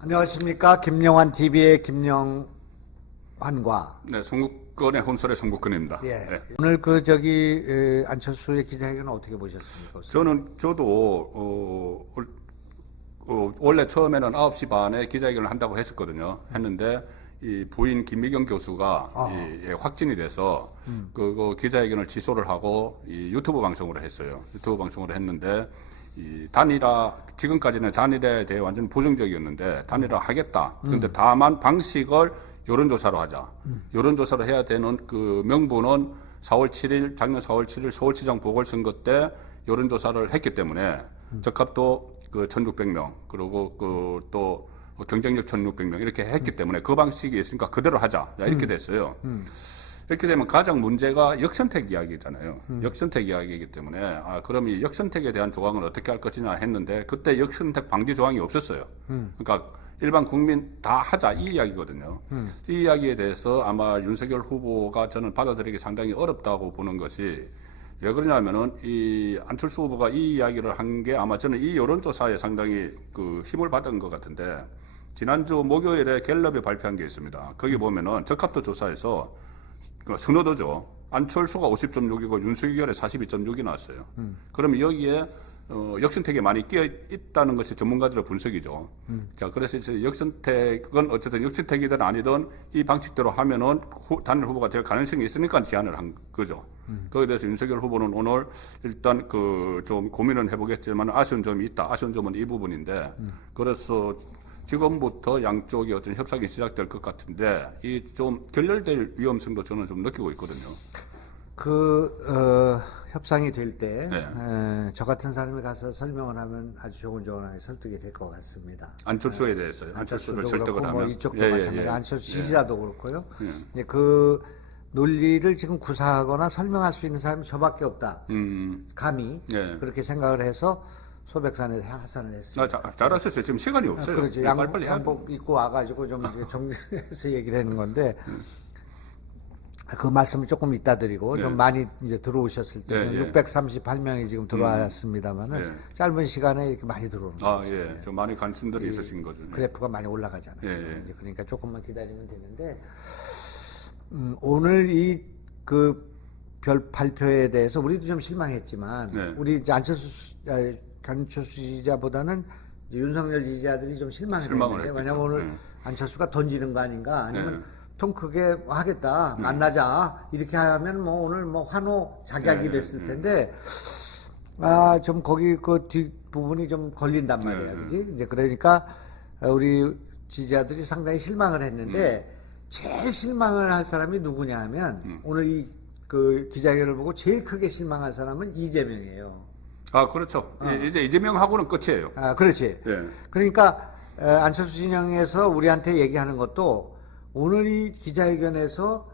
안녕하십니까. 김영환 TV의 김영환과 네, 송국근의 혼설의 송국근입니다. 예. 네. 오늘 안철수의 기자회견은 어떻게 보셨습니까? 저도 원래 처음에는 9시 반에 기자회견을 한다고 했었거든요. 했는데 이 부인 김미경 교수가 확진이 돼서 그 기자회견을 취소를 하고 이 유튜브 방송으로 했어요. 유튜브 방송으로 했는데 이 지금까지는 단일화에 대해 완전 부정적이었는데 단일화 하겠다. 그런데 다만 방식을 여론조사로 하자. 여론조사로 해야 되는 그 명분은 작년 4월 7일 서울시장 보궐선거 때 여론조사를 했기 때문에 적합도 1,600명, 그리고 또 경쟁력 1,600명 이렇게 했기 때문에 그 방식이 있으니까 그대로 하자. 이렇게 됐어요. 이렇게 되면 가장 문제가 역선택 이야기잖아요. 역선택 이야기이기 때문에 그럼 이 역선택에 대한 조항을 어떻게 할 것이냐 했는데 그때 역선택 방지 조항이 없었어요. 그러니까 일반 국민 다 하자 이 이야기거든요. 이 이야기에 대해서 아마 윤석열 후보가 저는 받아들이기 상당히 어렵다고 보는 것이 왜 그러냐면은 이 안철수 후보가 이 이야기를 한 게 아마 저는 이 여론조사에 상당히 그 힘을 받은 것 같은데 지난주 목요일에 갤럽이 발표한 게 있습니다. 거기 보면은 적합도 조사에서 선호도죠. 안철수가 50.6이고 윤석열의 42.6이 나왔어요. 그러면 여기에 역선택이 많이 끼어 있다는 것이 전문가들의 분석이죠. 자, 그래서 이제 역선택은 어쨌든 역선택이든 아니든 이 방식대로 하면은 단일 후보가 될 가능성이 있으니까 제안을 한 거죠. 거기에 대해서 윤석열 후보는 오늘 일단 좀 고민은 해보겠지만 아쉬운 점이 있다. 아쉬운 점은 이 부분인데 그래서 지금부터 양쪽이 어떤 협상이 시작될 것 같은데 이 좀 결렬될 위험성도 저는 좀 느끼고 있거든요. 협상이 될 때 저 네. 같은 사람이 가서 설명을 하면 아주 조곤조곤하게 설득이 될 것 같습니다. 안철수에 대해서요. 안철수를 설득을 하면. 뭐 이쪽도 마찬가지. 안철수 지지자도 그렇고요. 이제 그 논리를 지금 구사하거나 설명할 수 있는 사람이 저밖에 없다. 감히 그렇게 생각을 해서 소백산에서 하산을 했습니다. 잘하셨어요. 지금 시간이 없어요. 그렇죠. 빨리 양복 입고 와가지고 좀 이제 정리해서 얘기를 하는 건데 그 말씀을 조금 이따 드리고 좀 많이 이제 들어오셨을 때 638명이 지금 들어왔습니다만은 짧은 시간에 이렇게 많이 들어오는 거죠. 좀 많이 관심들이 있으신 거죠. 그래프가 많이 올라가잖아요. 이제 그러니까 조금만 기다리면 되는데 오늘 별 발표에 대해서 우리도 좀 실망했지만 우리 이제 안철수 지지자보다는 이제 윤석열 지지자들이 좀 실망을 했는데 왜냐면 오늘 안철수가 던지는 거 아닌가 아니면 통 크게 하겠다 만나자 이렇게 하면 뭐 오늘 뭐 환호 작약이 됐을 텐데 좀 거기 그 뒷부분이 좀 걸린단 말이야. 그지? 이제 그러니까 우리 지지자들이 상당히 실망을 했는데 제일 실망을 할 사람이 누구냐 하면 오늘 그 기자회견을 보고 제일 크게 실망한 사람은 이재명이에요. 그렇죠. 이제 이재명하고는 끝이에요. 그렇지. 그러니까 안철수 진영에서 우리한테 얘기하는 것도 오늘 이 기자회견에서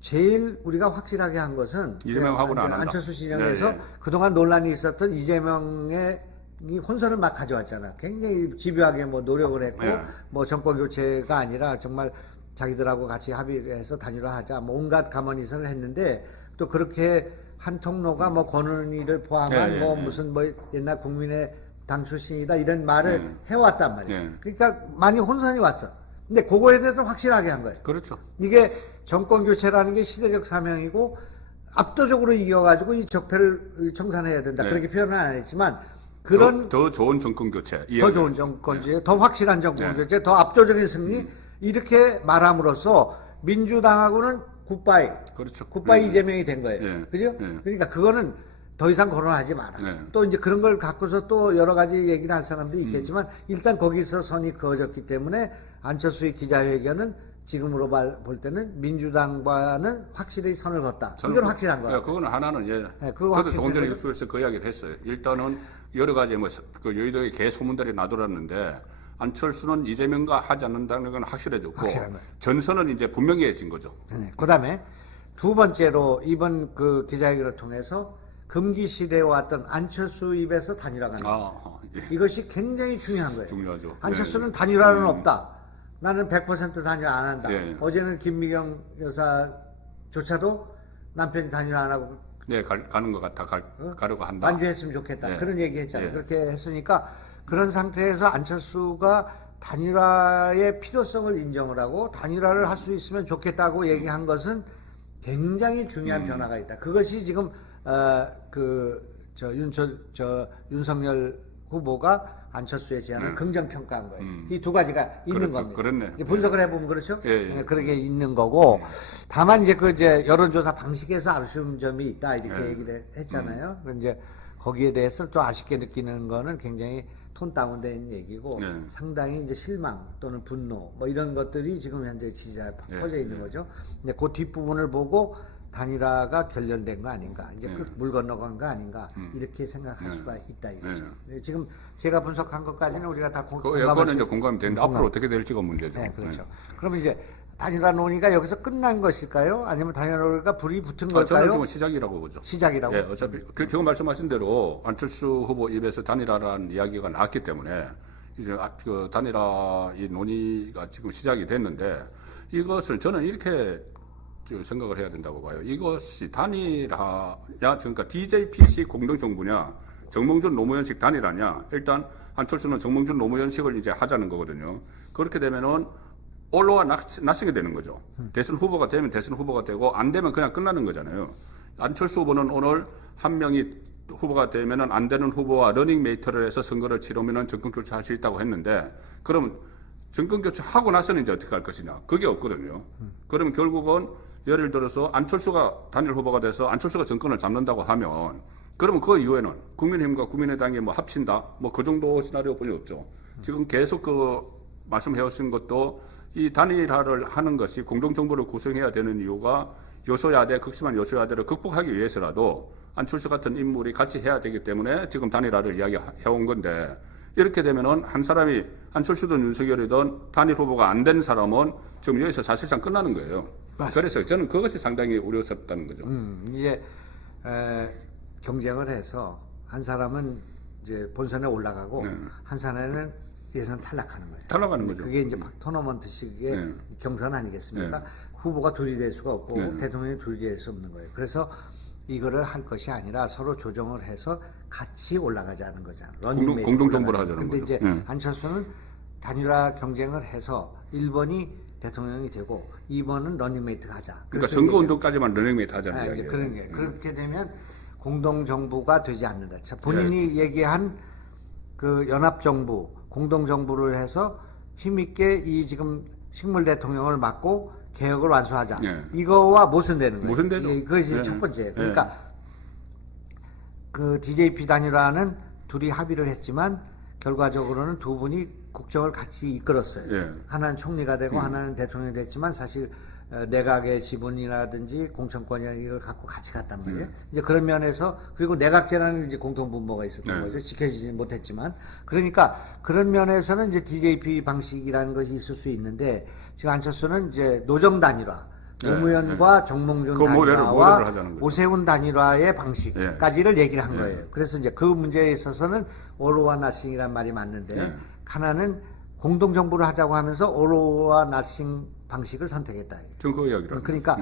제일 우리가 확실하게 한 것은 이재명하고는 안 한다. 안철수 진영에서 그동안 논란이 있었던 이재명의 이 혼선을 막 가져왔잖아. 굉장히 집요하게 뭐 노력을 했고 뭐 정권 교체가 아니라 정말 자기들하고 같이 합의해서 단일화하자 뭐 온갖 감언이선을 했는데 또 그렇게 한 통로가 뭐 권은희를 포함한 무슨 뭐 옛날 국민의당 출신이다 이런 말을 해왔단 말이에요. 그러니까 많이 혼선이 왔어. 근데 그거에 대해서 확실하게 한 거예요. 그렇죠. 이게 정권 교체라는 게 시대적 사명이고 압도적으로 이겨가지고 이 적폐를 청산해야 된다. 그렇게 표현은 안 했지만 더 좋은 정권 교체. 더 좋은 정권 교체, 더 확실한 정권 교체, 더 압도적인 승리 이렇게 말함으로써 민주당하고는 굿바이. 그렇죠. 굿바이 이재명이 된 거예요. 그죠? 그러니까 그거는 더 이상 거론하지 마라. 또 이제 그런 걸 갖고서 또 여러 가지 얘기를 할 사람도 있겠지만 일단 거기서 선이 그어졌기 때문에 안철수의 기자회견은 지금으로 볼 때는 민주당과는 확실히 선을 걷다. 이건 확실한 거예요. 그거는 하나는 저도 조금 전에 유튜브에서 그 이야기를 했어요. 일단은 여러 가지 그 여의도에 개 소문들이 나돌았는데 안철수는 이재명과 하지 않는다는 건 확실해졌고 전선은 이제 분명해진 거죠. 그다음에 두 번째로 이번 그 기자회견을 통해서 금기시대에 왔던 안철수 입에서 단일화가 나옵니다. 이것이 굉장히 중요한 거예요. 중요하죠. 안철수는 단일화는 없다. 나는 100% 단일화 안 한다. 어제는 김미경 여사조차도 남편이 단일화 안 하고 가는 것 같아. 가려고 한다. 만주했으면 좋겠다. 그런 얘기 했잖아요. 그렇게 했으니까 그런 상태에서 안철수가 단일화의 필요성을 인정을 하고 단일화를 할 수 있으면 좋겠다고 얘기한 것은 굉장히 중요한 변화가 있다. 그것이 지금 윤석열 후보가 안철수의 제안을 긍정 평가한 거예요. 이 두 가지가 있는 그렇죠. 겁니다. 그렇네. 이제 분석을 해보면 그렇죠. 예. 그러게 있는 거고. 다만 이제 이제 여론조사 방식에서 아쉬운 점이 있다 이렇게 얘기를 했잖아요. 이제 거기에 대해서 또 아쉽게 느끼는 거는 굉장히 톤 다운된 얘기고 상당히 이제 실망 또는 분노 뭐 이런 것들이 지금 현재 지지자에 퍼져 있는 거죠. 근데 그 뒷부분을 보고 단일화가 결렬된 거 아닌가, 이제 물 건너간 거 아닌가 이렇게 생각할 수가 있다 이거죠. 지금 제가 분석한 것까지는 우리가 다 그거는 이제 공감이 되는데 앞으로 어떻게 될지가 문제죠. 네, 그렇죠. 그러면 이제 단일화 논의가 여기서 끝난 것일까요? 아니면 단일화 논의가 불이 붙은 걸까요? 저는 지금 시작이라고 보죠. 시작이라고. 예, 어차피 지금 말씀하신 대로 안철수 후보 입에서 단일화라는 이야기가 나왔기 때문에 이제 그 단일화 이 논의가 지금 시작이 됐는데 이것을 저는 이렇게 생각을 해야 된다고 봐요. 이것이 단일화야, 그러니까 DJPC 공동정부냐, 정몽준 노무현식 단일화냐. 일단 안철수는 정몽준 노무현식을 이제 하자는 거거든요. 그렇게 되면은 올로와 나싱이 되는 거죠. 대선 후보가 되면 대선 후보가 되고 안 되면 그냥 끝나는 거잖아요. 안철수 후보는 오늘 한 명이 후보가 되면은 안 되는 후보와 러닝메이트를 해서 선거를 치르면은 정권 교체할 수 있다고 했는데 그러면 정권 교체하고 나서는 이제 어떻게 할 것이냐. 그게 없거든요. 그러면 결국은 예를 들어서 안철수가 단일 후보가 돼서 안철수가 정권을 잡는다고 하면 그러면 그 이후에는 국민의힘과 국민의당이 뭐 합친다 뭐 그 정도 시나리오뿐이 없죠. 지금 계속 말씀해 오신 것도 이 단일화를 하는 것이 공동정부를 구성해야 되는 이유가 여소야대, 극심한 여소야대를 극복하기 위해서라도 안철수 같은 인물이 같이 해야 되기 때문에 지금 단일화를 이야기해온 건데 이렇게 되면은 한 사람이 안철수든 윤석열이든 단일 후보가 안 된 사람은 지금 여기서 사실상 끝나는 거예요. 맞습니다. 그래서 저는 그것이 상당히 우려스럽다는 거죠. 이제 경쟁을 해서 한 사람은 이제 본선에 올라가고 한 사람은 예선 탈락하는 거예요. 탈락하는 거죠. 그게 이제 토너먼트식의 경선 아니겠습니까? 후보가 둘이 될 수가 없고 대통령이 둘이 될 수 없는 거예요. 그래서 이거를 할 것이 아니라 서로 조정을 해서 같이 올라가자는 거잖아요. 공동정부를 하자는 근데 거죠. 이제 안철수는 단일화 경쟁을 해서 1번이 대통령이 되고 2번은 러닝메이트가 하자. 그러니까 선거운동까지만 러닝메이트 하자는 이야기예요. 그런 게 그렇게 되면 공동정부가 되지 않는다. 본인이 얘기한 그 연합정부, 공동정부를 해서 힘있게 이 지금 식물 대통령을 맡고 개혁을 완수하자. 이거와 모순되는 거예요. 모순되죠. 그것이 첫 번째. 그러니까 그 DJP 단일화는 둘이 합의를 했지만 결과적으로는 두 분이 국정을 같이 이끌었어요. 하나는 총리가 되고 하나는 대통령이 됐지만 사실 내각의 지분이라든지 공천권이나 이걸 갖고 같이 갔단 말이에요. 이제 그런 면에서 그리고 내각제라는 이제 공통분모가 있었던 거죠. 지켜지지 못했지만 그러니까 그런 면에서는 이제 DJP 방식이라는 것이 있을 수 있는데 지금 안철수는 이제 노정 단일화, 노무현과 정몽준 단일화와 오세훈 단일화의 방식까지를 얘기를 한 거예요. 그래서 이제 그 문제에 있어서는 올로와 나싱이란 말이 맞는데 하나는 공동정부를 하자고 하면서 올로와 나싱 방식을 선택했다. 전 그 이야기를. 그러니까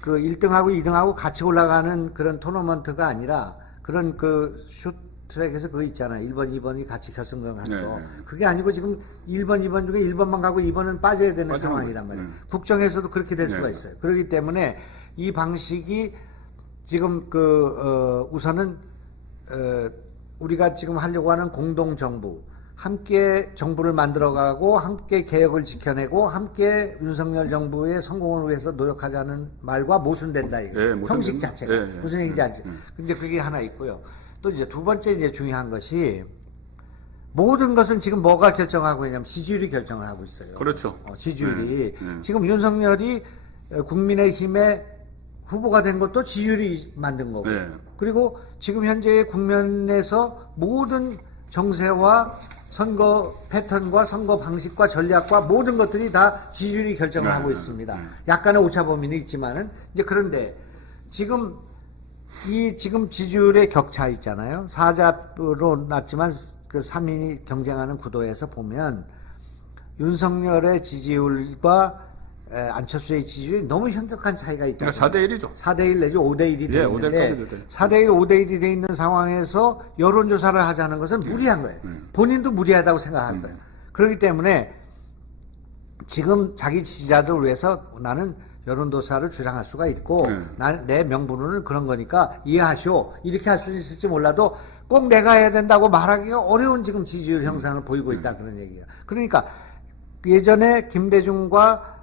그 1등하고 2등하고 같이 올라가는 그런 토너먼트가 아니라 그런 그 숏트랙에서 그거 있잖아요. 1번, 2번이 같이 결승전 하는 거. 그게 아니고 지금 1번, 2번 중에 1번만 가고 2번은 빠져야 되는 상황이란 말이에요. 국정에서도 그렇게 될 수가 있어요. 그렇기 때문에 이 방식이 지금 우선은 우리가 지금 하려고 하는 공동정부 함께 정부를 만들어가고 함께 개혁을 지켜내고 함께 윤석열 정부의 성공을 위해서 노력하자는 말과 모순된다 이거. 형식 자체가 무슨 얘기인지 알죠. 근데 그게 하나 있고요. 또 이제 두 번째 이제 중요한 것이 모든 것은 지금 뭐가 결정하고 있냐면 지지율이 결정을 하고 있어요. 그렇죠. 지지율이 지금 윤석열이 국민의힘의 후보가 된 것도 지지율이 만든 거고 그리고 지금 현재의 국면에서 모든 정세와 선거 패턴과 선거 방식과 전략과 모든 것들이 다 지지율이 결정을 하고 있습니다. 약간의 오차 범위는 있지만은 이제 그런데 지금 지금 지지율의 격차 있잖아요. 4잡으로 났지만 그 3인이 경쟁하는 구도에서 보면 윤석열의 지지율과 안철수의 지지율이 너무 현격한 차이가 있다. 그러니까 4대1이죠. 4대1 내지 5대1이 돼 있는데 4대1, 5대1이 돼 있는 상황에서 여론조사를 하자는 것은 무리한 거예요. 본인도 무리하다고 생각한 거예요. 그렇기 때문에 지금 자기 지지자들을 위해서 나는 여론조사를 주장할 수가 있고 내 명분은 그런 거니까 이해하시오. 이렇게 할 수는 있을지 몰라도 꼭 내가 해야 된다고 말하기가 어려운 지금 지지율 형상을 보이고 있다 그런 얘기예요. 그러니까 예전에 김대중과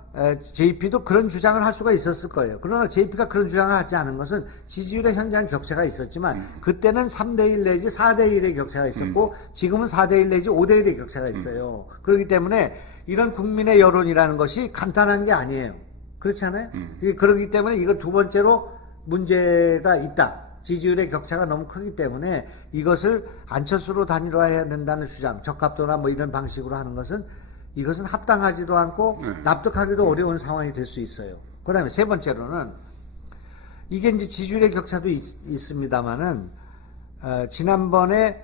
JP도 그런 주장을 할 수가 있었을 거예요. 그러나 JP가 그런 주장을 하지 않은 것은 지지율의 현저한 격차가 있었지만 그때는 3대1 내지 4대1의 격차가 있었고 지금은 4대1 내지 5대1의 격차가 있어요. 그렇기 때문에 이런 국민의 여론이라는 것이 간단한 게 아니에요. 그렇지 않아요? 그렇기 때문에 이거 두 번째로 문제가 있다. 지지율의 격차가 너무 크기 때문에 이것을 안철수로 단일화해야 된다는 주장, 적합도나 뭐 이런 방식으로 하는 것은 이것은 합당하지도 않고 납득하기도 어려운 상황이 될 수 있어요. 그 다음에 세 번째로는 이게 이제 지지율의 격차도 있습니다만은 지난번에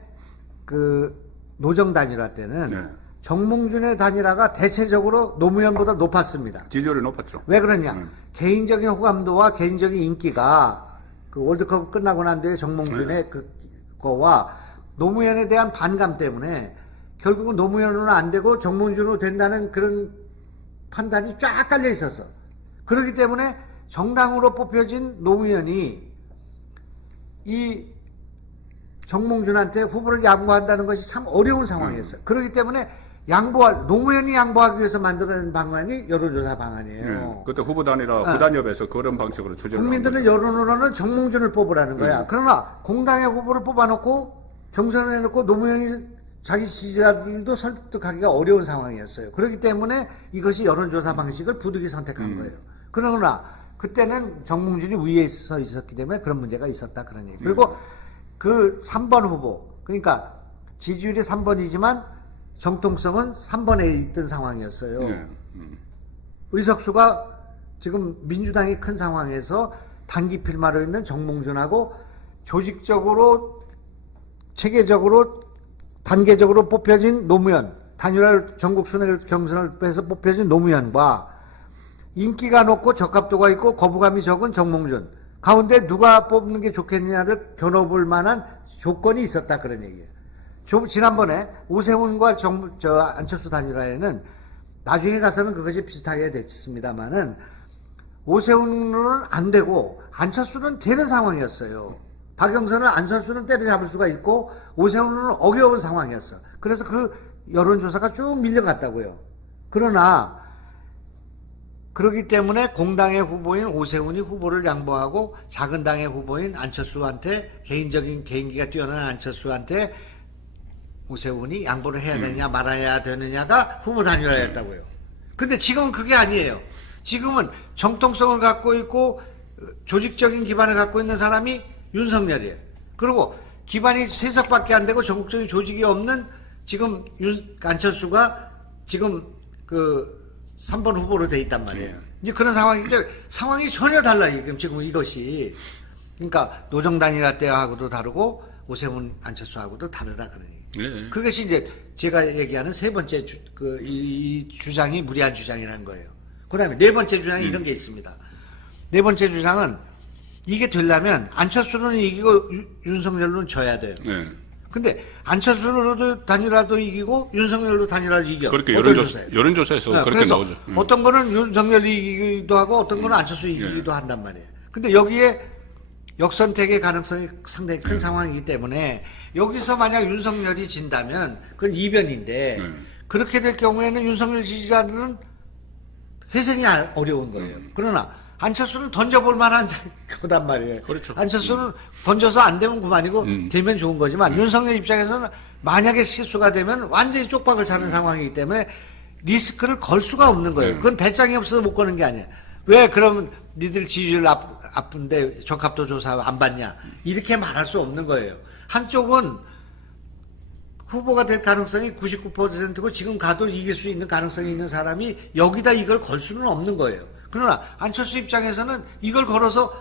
그 노정 단일화 때는 정몽준의 단일화가 대체적으로 노무현보다 높았습니다. 지지율이 높았죠. 왜 그러냐? 개인적인 호감도와 개인적인 인기가 그 월드컵 끝나고 난 뒤에 정몽준의 그거와 노무현에 대한 반감 때문에 결국은 노무현으로는 안 되고 정몽준으로 된다는 그런 판단이 쫙 깔려 있었어. 그렇기 때문에 정당으로 뽑혀진 노무현이 이 정몽준한테 후보를 양보한다는 것이 참 어려운 상황이었어요. 그렇기 때문에 노무현이 양보하기 위해서 만들어낸 방안이 여론조사 방안이에요. 그때 후보 단일화 부단협에서 그런 방식으로 추진을 국민들은 여론으로는 정몽준을 뽑으라는 거야. 그러나 공당의 후보를 뽑아놓고 경선을 해놓고 노무현이 자기 지지자들도 설득하기가 어려운 상황이었어요. 그렇기 때문에 이것이 여론조사 방식을 부득이 선택한 거예요. 그러나 그때는 정몽준이 위에 서 있었기 때문에 그런 문제가 있었다 그런 얘기. 그리고 그 3번 후보, 그러니까 지지율이 3번이지만 정통성은 3번에 있던 상황이었어요. 의석수가 지금 민주당이 큰 상황에서 단기 필마로 있는 정몽준하고 조직적으로 체계적으로 단계적으로 뽑혀진 노무현, 단일화 전국 순회 경선을 빼서 뽑혀진 노무현과 인기가 높고 적합도가 있고 거부감이 적은 정몽준 가운데 누가 뽑는 게 좋겠느냐를 겨뤄볼 만한 조건이 있었다 그런 얘기예요. 지난번에 오세훈과 안철수 단일화에는 나중에 가서는 그것이 비슷하게 됐습니다만은 오세훈은 안 되고 안철수는 되는 상황이었어요. 박영선은 안철수는 때려잡을 수가 있고 오세훈은 어려운 상황이었어. 그래서 그 여론조사가 쭉 밀려갔다고요. 그러나 그렇기 때문에 공당의 후보인 오세훈이 후보를 양보하고 작은 당의 후보인 안철수한테 개인기가 뛰어난 안철수한테 오세훈이 양보를 해야 되느냐 말아야 되느냐가 후보 단일화였다고요. 근데 지금은 그게 아니에요. 지금은 정통성을 갖고 있고 조직적인 기반을 갖고 있는 사람이 윤석열이에요. 그리고 기반이 3석밖에 안 되고 전국적인 조직이 없는 지금 안철수가 지금 그 3번 후보로 돼 있단 말이에요. 이제 그런 상황인데 상황이 전혀 달라요. 지금 이것이. 그러니까 노정 단일화 때하고도 다르고 오세훈 안철수하고도 다르다 그러니. 그것이 이제 제가 얘기하는 세 번째 이 주장이 무리한 주장이라는 거예요. 그다음에 네 번째 주장이 이런 게 있습니다. 네 번째 주장은 이게 되려면 안철수는 이기고 윤석열로는 져야 돼요. 근데 안철수로도 단일화도 이기고 윤석열도 단일화도 이겨. 그렇게 여론조사에서 그렇게 나오죠. 어떤 거는 윤석열이 이기기도 하고 어떤 거는 안철수 이기기도 한단 말이에요. 근데 여기에 역선택의 가능성이 상당히 큰 상황이기 때문에 여기서 만약 윤석열이 진다면 그건 이변인데 그렇게 될 경우에는 윤석열 지지자들은 회생이 어려운 거예요. 그러나 안철수는 던져볼 만한 거단 말이에요. 그렇죠. 안철수는 던져서 안 되면 그만이고 되면 좋은 거지만 윤석열 입장에서는 만약에 실수가 되면 완전히 쪽박을 차는 상황이기 때문에 리스크를 걸 수가 없는 거예요. 그건 배짱이 없어서 못 거는 게 아니에요. 왜 그럼 니들 지지율 아픈데 적합도 조사 안 받냐 이렇게 말할 수 없는 거예요. 한쪽은 후보가 될 가능성이 99%고 지금 가도 이길 수 있는 가능성이 있는 사람이 여기다 이걸 걸 수는 없는 거예요. 그러나 안철수 입장에서는 이걸 걸어서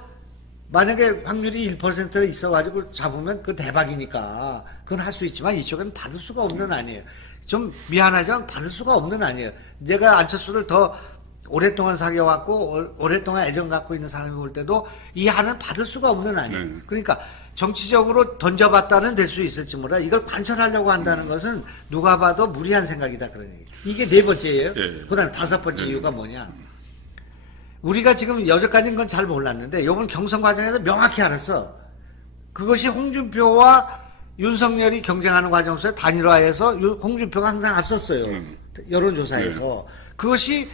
만약에 확률이 1%에 있어가지고 잡으면 그 대박이니까 그건 할 수 있지만 이쪽은 받을 수가 없는 아니에요. 좀 미안하지만 받을 수가 없는 아니에요. 내가 안철수를 더 오랫동안 사귀어왔고 오랫동안 애정 갖고 있는 사람이 볼 때도 이 한은 받을 수가 없는 한이에요. 그러니까 정치적으로 던져봤다는 될 수 있을지 몰라 이걸 관철하려고 한다는 것은 누가 봐도 무리한 생각이다 그런 얘기. 이게 네 번째예요. 그다음에 다섯 번째 이유가 뭐냐? 우리가 지금 여태까지는 건 잘 몰랐는데 이번 경선 과정에서 명확히 알았어. 그것이 홍준표와 윤석열이 경쟁하는 과정 속에 단일화해서 홍준표가 항상 앞섰어요. 여론조사에서. 그것이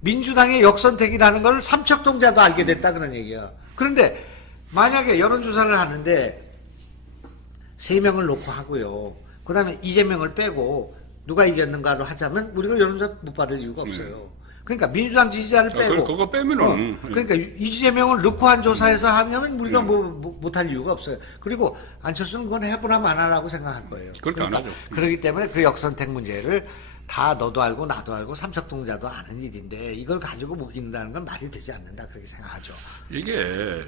민주당의 역선택이라는 걸 삼척동자도 알게 됐다 그런 얘기야. 그런데 만약에 여론조사를 하는데 3명을 놓고 하고요. 그 다음에 이재명을 빼고 누가 이겼는가로 하자면 우리가 여론조사 못 받을 이유가 없어요. 그러니까 민주당 지지자를 빼고 그거 빼면은 그러니까 이재명을 넣고 한 조사에서 하면 우리가 못할 이유가 없어요. 그리고 안철수는 그건 해보나 마나라고 생각할 거예요. 그렇게 안 하죠. 그렇기 때문에 그 역선택 문제를 다 너도 알고 나도 알고 삼척동자도 아는 일인데 이걸 가지고 묶인다는 건 말이 되지 않는다 그렇게 생각하죠. 이게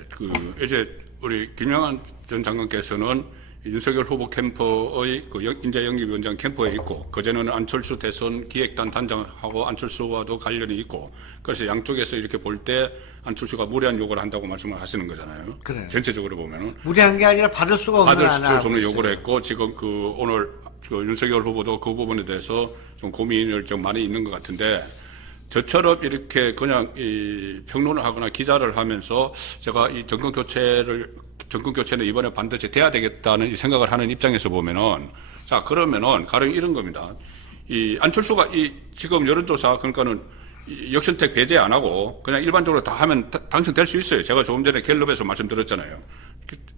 이제 우리 김영환 전 장관께서는 윤석열 후보 캠프의 인재 영입위원장 캠프에 있고 그제는 안철수 대선 기획단 단장하고 안철수와도 관련이 있고 그래서 양쪽에서 이렇게 볼 때 안철수가 무리한 요구를 한다고 말씀을 하시는 거잖아요. 그래요. 전체적으로 보면은 무리한 게 아니라 받을 수가 없는 받을 수는 요구를 했고 지금 오늘 윤석열 후보도 그 부분에 대해서 좀 고민을 좀 많이 있는 것 같은데 저처럼 이렇게 그냥 평론을 하거나 기자를 하면서 제가 이 정권 교체는 이번에 반드시 돼야 되겠다는 생각을 하는 입장에서 보면은 자 그러면은 가령 이런 겁니다. 이 안철수가 지금 여론조사 그러니까는 역선택 배제 안 하고 그냥 일반적으로 다 하면 당선될 수 있어요. 제가 조금 전에 갤럽에서 말씀드렸잖아요.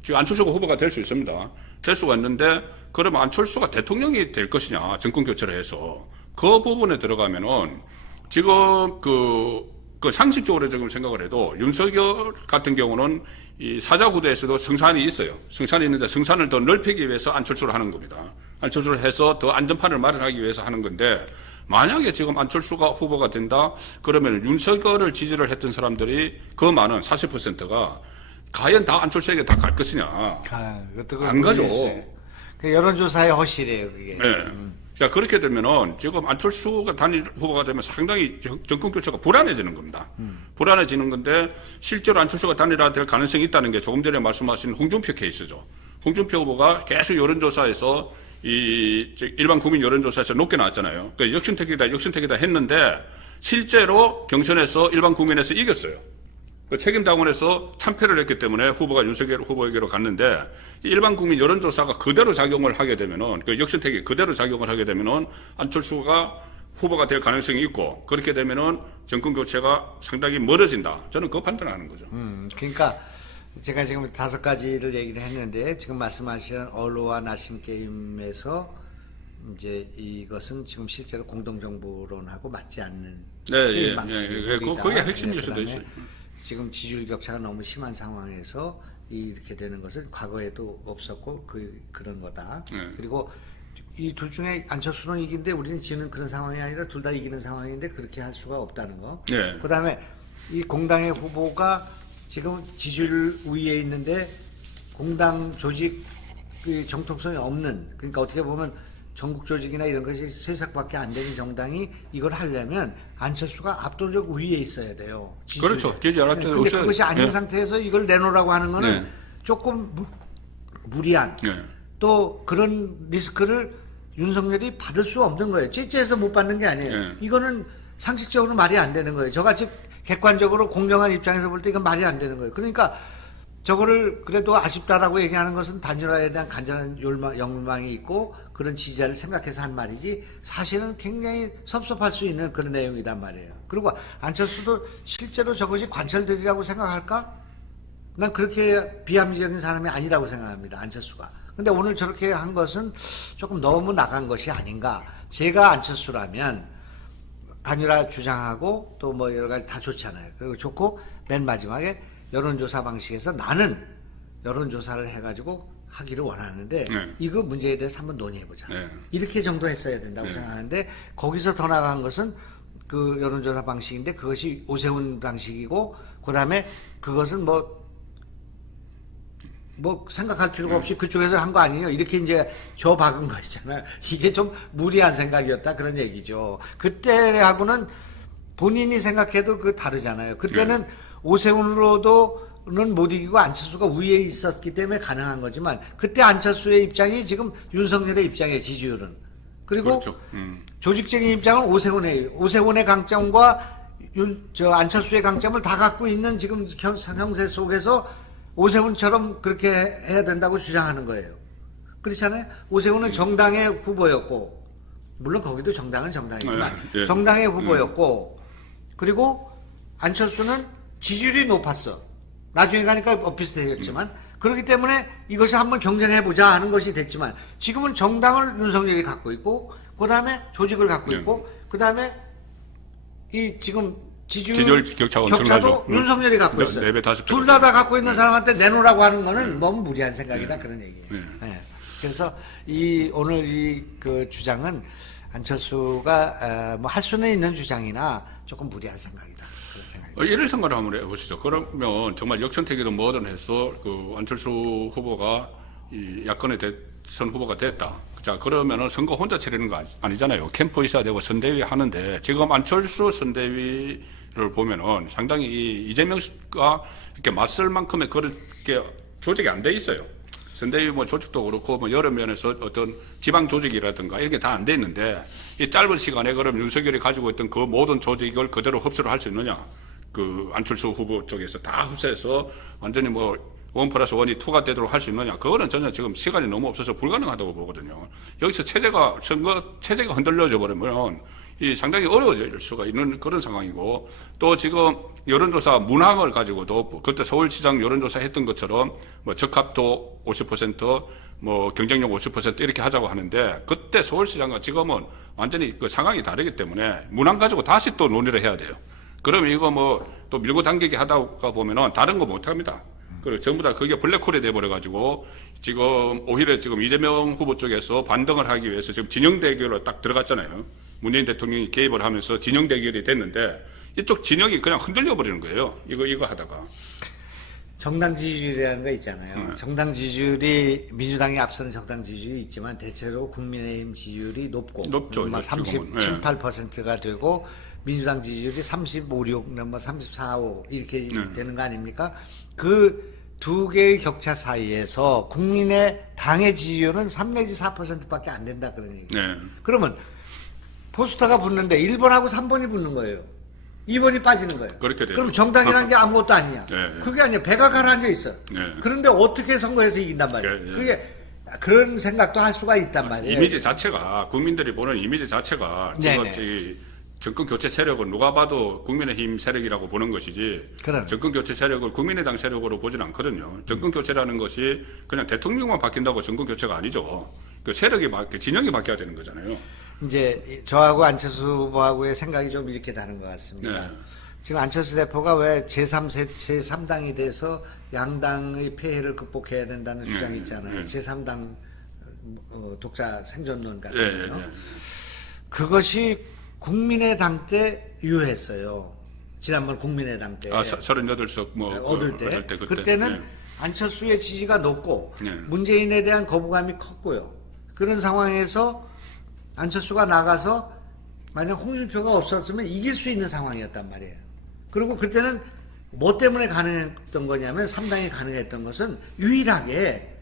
지금 안철수가 후보가 될 수 있습니다. 될 수가 있는데 그러면 안철수가 대통령이 될 것이냐 정권 교체를 해서 그 부분에 들어가면은 지금 그 상식적으로 지금 생각을 해도 윤석열 같은 경우는 이 사자구도에서도 성산이 있어요. 성산이 있는데 성산을 더 넓히기 위해서 안철수를 하는 겁니다. 안철수를 해서 더 안전판을 마련하기 위해서 하는 건데 만약에 지금 안철수가 후보가 된다 그러면 윤석열을 지지를 했던 사람들이 그 많은 40%가 과연 다 안철수에게 다 갈 것이냐. 안 가죠. 그 여론조사의 허실이에요 그게. 네. 자, 그렇게 되면은 지금 안철수가 단일 후보가 되면 상당히 정권 교체가 불안해지는 겁니다. 불안해지는 건데 실제로 안철수가 단일화될 가능성이 있다는 게 조금 전에 말씀하신 홍준표 케이스죠. 홍준표 후보가 계속 여론조사에서 일반 국민 여론조사에서 높게 나왔잖아요. 그러니까 역선택이다 했는데 실제로 경선에서 일반 국민에서 이겼어요. 그 책임당원에서 참패를 했기 때문에 후보가 윤석열 후보에게로 갔는데 일반 국민 여론조사가 그대로 작용을 하게 되면은 그 역선택이 그대로 작용을 하게 되면은 안철수가 후보가 될 가능성이 있고 그렇게 되면은 정권 교체가 상당히 멀어진다. 저는 그 판단하는 거죠. 그러니까 제가 지금 5가지를 얘기를 했는데 지금 말씀하신 언로와 나심 게임에서 이제 이것은 지금 실제로 공동정보론하고 맞지 않는 게임 방식이다. 그게 핵심 요소도 있어요. 지금 지지율 격차가 너무 심한 상황에서 이렇게 되는 것은 과거에도 없었고 그런 거다. 그리고 이 둘 중에 안철수는 이긴데 우리는 지는 그런 상황이 아니라 둘 다 이기는 상황인데 그렇게 할 수가 없다는 거. 그다음에 이 공당의 후보가 지금 지지율 우위에 있는데 공당 조직 정통성이 없는 그러니까 어떻게 보면 전국 조직이나 이런 것이 세석밖에 안 되는 정당이 이걸 하려면 안철수가 압도적 우위에 있어야 돼요. 지지율에. 그렇죠. 그런데 그것이 아닌 상태에서 이걸 내놓으라고 하는 거는 조금 무리한 또 그런 리스크를 윤석열이 받을 수 없는 거예요. 찌찌해서 못 받는 게 아니에요. 이거는 상식적으로 말이 안 되는 거예요. 저같이 객관적으로 공정한 입장에서 볼 때 이건 말이 안 되는 거예요. 그러니까 저거를 그래도 아쉽다라고 얘기하는 것은 단일화에 대한 간절한 욕망이 있고 그런 지지자를 생각해서 한 말이지 사실은 굉장히 섭섭할 수 있는 그런 내용이란 말이에요. 그리고 안철수도 실제로 저것이 관철들이라고 생각할까? 난 그렇게 비합리적인 사람이 아니라고 생각합니다. 안철수가. 근데 오늘 저렇게 한 것은 조금 너무 나간 것이 아닌가. 제가 안철수라면 단일화 주장하고 또 뭐 여러 가지 다 좋잖아요. 그리고 좋고 맨 마지막에 여론조사 방식에서 나는 여론조사를 해가지고 하기를 원하는데 이거 문제에 대해서 한번 논의해보자. 이렇게 정도 했어야 된다고 생각하는데 거기서 더 나간 것은 그 여론조사 방식인데 그것이 오세훈 방식이고 그 다음에 그것은 뭐 생각할 필요가 없이 그쪽에서 한 거 아니에요. 이렇게 이제 줘 박은 거 있잖아요. 이게 좀 무리한 생각이었다 그런 얘기죠. 그때하고는 본인이 생각해도 그 다르잖아요. 그때는 오세훈으로도는 못 이기고 안철수가 위에 있었기 때문에 가능한 거지만 그때 안철수의 입장이 지금 윤석열의 입장의 지지율은 그리고 그렇죠. 조직적인 입장은 오세훈의 강점과 안철수의 강점을 다 갖고 있는 지금 형세 속에서 오세훈처럼 그렇게 해야 된다고 주장하는 거예요. 그렇잖아요. 오세훈은 정당의 후보였고 물론 거기도 정당은 정당이지만 예. 정당의 후보였고 그리고 안철수는 지지율이 높았어. 나중에 가니까 비슷해졌지만 그렇기 때문에 이것이 한번 경쟁해보자 하는 것이 됐지만 지금은 정당을 윤석열이 갖고 있고 그 다음에 조직을 갖고 있고 그 다음에 이 지금 지지율 격차가 격차도 엄청나죠. 윤석열이 갖고 있어요. 4배, 5배. 둘 다 갖고 있는 사람한테 내놓으라고 하는 거는 너무 무리한 생각이다 그런 얘기예요. 예. 그래서 오늘 그 주장은 안철수가 뭐 할 수는 있는 주장이나 조금 무리한 생각이다 그런 생각입니다. 이런 생각을 한번 해보시죠. 그러면 정말 역선택이든 뭐든 해서 그 안철수 후보가 이 야권의 대선 후보가 됐다. 자, 그러면은 선거 혼자 치르는 거 아니잖아요. 캠프 있어야 되고 선대위 하는데 지금 안철수 선대위를 보면은 상당히 이재명과 이렇게 맞설 만큼의 그렇게 조직이 안 돼 있어요. 선대위 뭐 조직도 그렇고 뭐 여러 면에서 어떤 지방 조직이라든가 이런 게 다 안 돼 있는데 이 짧은 시간에 그럼 윤석열이 가지고 있던 그 모든 조직을 그대로 흡수를 할 수 있느냐? 그 안철수 후보 쪽에서 다 흡수해서 완전히 뭐 1+1이 2가 되도록 할 수 있느냐? 그거는 전혀 지금 시간이 너무 없어서 불가능하다고 보거든요. 여기서 선거 체제가 흔들려져 버리면 이 상당히 어려워질 수가 있는 그런 상황이고 또 지금 여론조사 문항을 가지고도 그때 서울시장 여론조사 했던 것처럼 뭐 적합도 50% 뭐 경쟁력 50% 이렇게 하자고 하는데 그때 서울시장과 지금은 완전히 그 상황이 다르기 때문에 문항 가지고 다시 또 논의를 해야 돼요. 그러면 이거 뭐 또 밀고 당기기 하다가 보면은 다른 거 못 합니다. 그리고 전부 다 그게 블랙홀이 돼버려가지고 지금 오히려 지금 이재명 후보 쪽에서 반등을 하기 위해서 지금 진영 대결로 딱 들어갔잖아요. 문재인 대통령이 개입을 하면서 진영 대결이 됐는데 이쪽 진영이 그냥 흔들려 버리는 거예요. 이거 하다가. 정당 지지율이라는 거 있잖아요. 정당 지지율이 민주당이 앞서는 정당 지지율이 있지만 대체로 국민의힘 지지율이 높죠. 37, 8%가 되고 민주당 지지율이 35, 6, 뭐 34, 5 이렇게 되는 거 아닙니까? 그 두 개의 격차 사이에서 국민의 당의 지지율은 3 내지 4%밖에 안 된다 그런 얘기예요. 그러면 포스터가 붙는데 1번하고 3번이 붙는 거예요. 2번이 빠지는 거예요. 그렇게 돼요. 그럼 정당이라는 게 아무것도 아니냐. 그게 아니야. 배가 가라앉아 있어. 그런데 어떻게 선거에서 이긴단 말이에요. 그게 그런 생각도 할 수가 있단 말이에요. 이미지 자체가 국민들이 보는 이미지 자체가 지금 정권 교체 세력은 누가 봐도 국민의힘 세력이라고 보는 것이지 정권 교체 세력을 국민의당 세력으로 보진 않거든요. 정권 교체라는 것이 그냥 대통령만 바뀐다고 정권 교체가 아니죠. 그 세력이 진영이 바뀌어야 되는 거잖아요. 이제 저하고 안철수 후보하고의 생각이 좀 이렇게 다른 것 같습니다. 지금 안철수 대표가 왜 제3당이 돼서 양당의 폐해를 극복해야 된다는 주장이 있잖아요. 제3당 독자 생존론 같은 거죠. 그것이 국민의당 때 유효했어요. 지난번 국민의당 때. 38석 뭐 얻을 때. 그때는 안철수의 지지가 높고 문재인에 대한 거부감이 컸고요. 그런 상황에서 안철수가 나가서 만약 홍준표가 없었으면 이길 수 있는 상황이었단 말이에요. 그리고 그때는 뭐 때문에 가능했던 거냐면 3당이 가능했던 것은 유일하게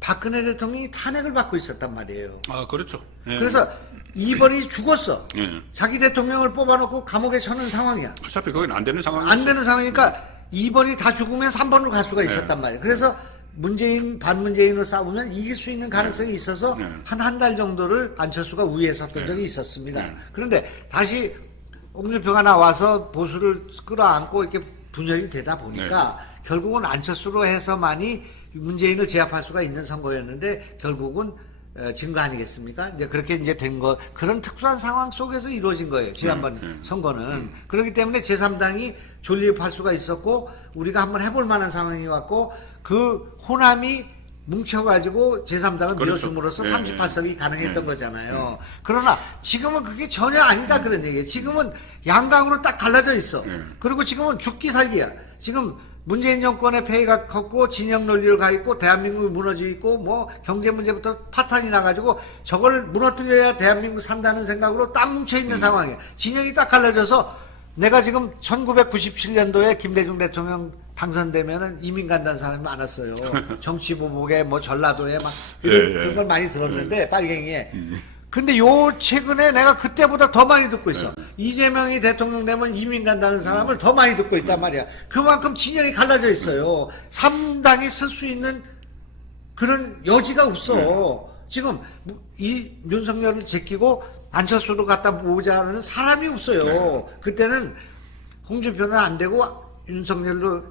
박근혜 대통령이 탄핵을 받고 있었단 말이에요. 그렇죠. 그래서 2번이 죽었어. 자기 대통령을 뽑아놓고 감옥에 쳐는 상황이야. 어차피 그건 안 되는 상황이죠. 안 되는 상황이니까 2번이 다 죽으면 3번으로 갈 수가 있었단 말이에요. 그래서 반문재인으로 싸우면 이길 수 있는 가능성이 있어서 한 달 정도를 안철수가 우위에 섰던 적이 있었습니다. 그런데 다시 홍준표가 나와서 보수를 끌어안고 이렇게 분열이 되다 보니까 결국은 안철수로 해서만이 문재인을 제압할 수가 있는 선거였는데 결국은 진 거 아니겠습니까? 이제 그렇게 이제 된 거, 그런 특수한 상황 속에서 이루어진 거예요. 지난번 선거는. 그렇기 때문에 제3당이 존립할 수가 있었고, 우리가 한번 해볼 만한 상황이 왔고, 그 호남이 뭉쳐가지고 제3당을 밀어줌으로써 38석이 가능했던 거잖아요. 그러나 지금은 그게 전혀 아니다 그런 얘기예요. 지금은 양강으로 딱 갈라져 있어. 그리고 지금은 죽기 살기야. 지금 문재인 정권의 폐해가 컸고 진영 논리를 가 있고 대한민국이 무너져 있고 뭐 경제 문제부터 파탄이 나가지고 저걸 무너뜨려야 대한민국 산다는 생각으로 딱 뭉쳐 있는 상황이에요. 진영이 딱 갈라져서 내가 지금 1997년도에 김대중 대통령 당선되면은 이민 간다는 사람이 많았어요. 정치보복에 뭐 전라도에 막 그런 걸 많이 들었는데 빨갱이에. 근데 요 최근에 내가 그때보다 더 많이 듣고 있어. 이재명이 대통령 되면 이민 간다는 사람을 더 많이 듣고 있단 말이야. 그만큼 진영이 갈라져 있어요. 3당이 쓸 수 있는 그런 여지가 없어. 지금 이 윤석열을 제끼고 안철수를 갖다 모으자는 사람이 없어요. 그때는 홍준표는 안 되고 윤석열로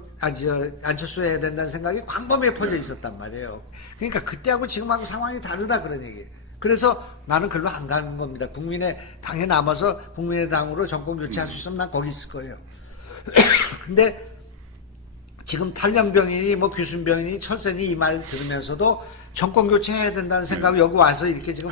안철수 해야 된다는 생각이 광범위에 퍼져 있었단 말이에요. 그러니까 그때하고 지금하고 상황이 다르다 그런 얘기예요. 그래서 나는 글로 안 가는 겁니다. 국민의 당에 남아서 국민의당으로 정권 교체할 수 있으면 난 거기 있을 거예요. 근데 지금 탈영병이니 뭐 귀순병이니 철새니 이 말 들으면서도 정권 교체해야 된다는 생각으로 여기 와서 이렇게 지금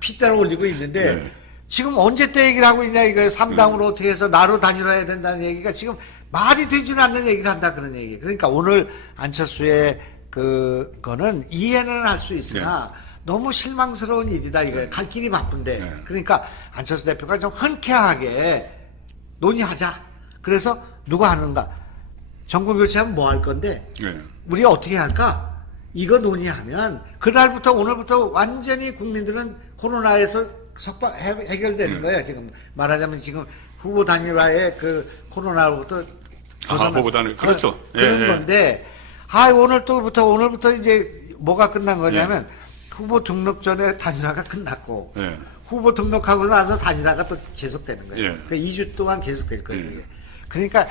핏대를 올리고 있는데 지금 언제 때 얘기를 하고 있냐 이거예요. 3당으로 어떻게 해서 나로 단일화해야 된다는 얘기가 지금 말이 되지는 않는 얘기를 한다 그런 얘기. 그러니까 오늘 안철수의 그거는 이해는 할 수 있으나 너무 실망스러운 일이다 이거예요. 갈 길이 바쁜데. 그러니까 안철수 대표가 좀 흔쾌하게 논의하자. 그래서 누가 하는가? 정권 교체하면 뭐 할 건데? 우리가 어떻게 할까? 이거 논의하면 그날부터 오늘부터 완전히 국민들은 코로나에서 해결되는 거예요. 지금 말하자면 지금 후보 단일화의 그 코로나로부터 후보 단일 그렇죠. 그런 건데 오늘부터 이제 뭐가 끝난 거냐면 후보 등록 전에 단일화가 끝났고 후보 등록하고 나서 단일화가 또 계속되는 거예요. 그러니까 2주 동안 계속될 거예요. 이게. 그러니까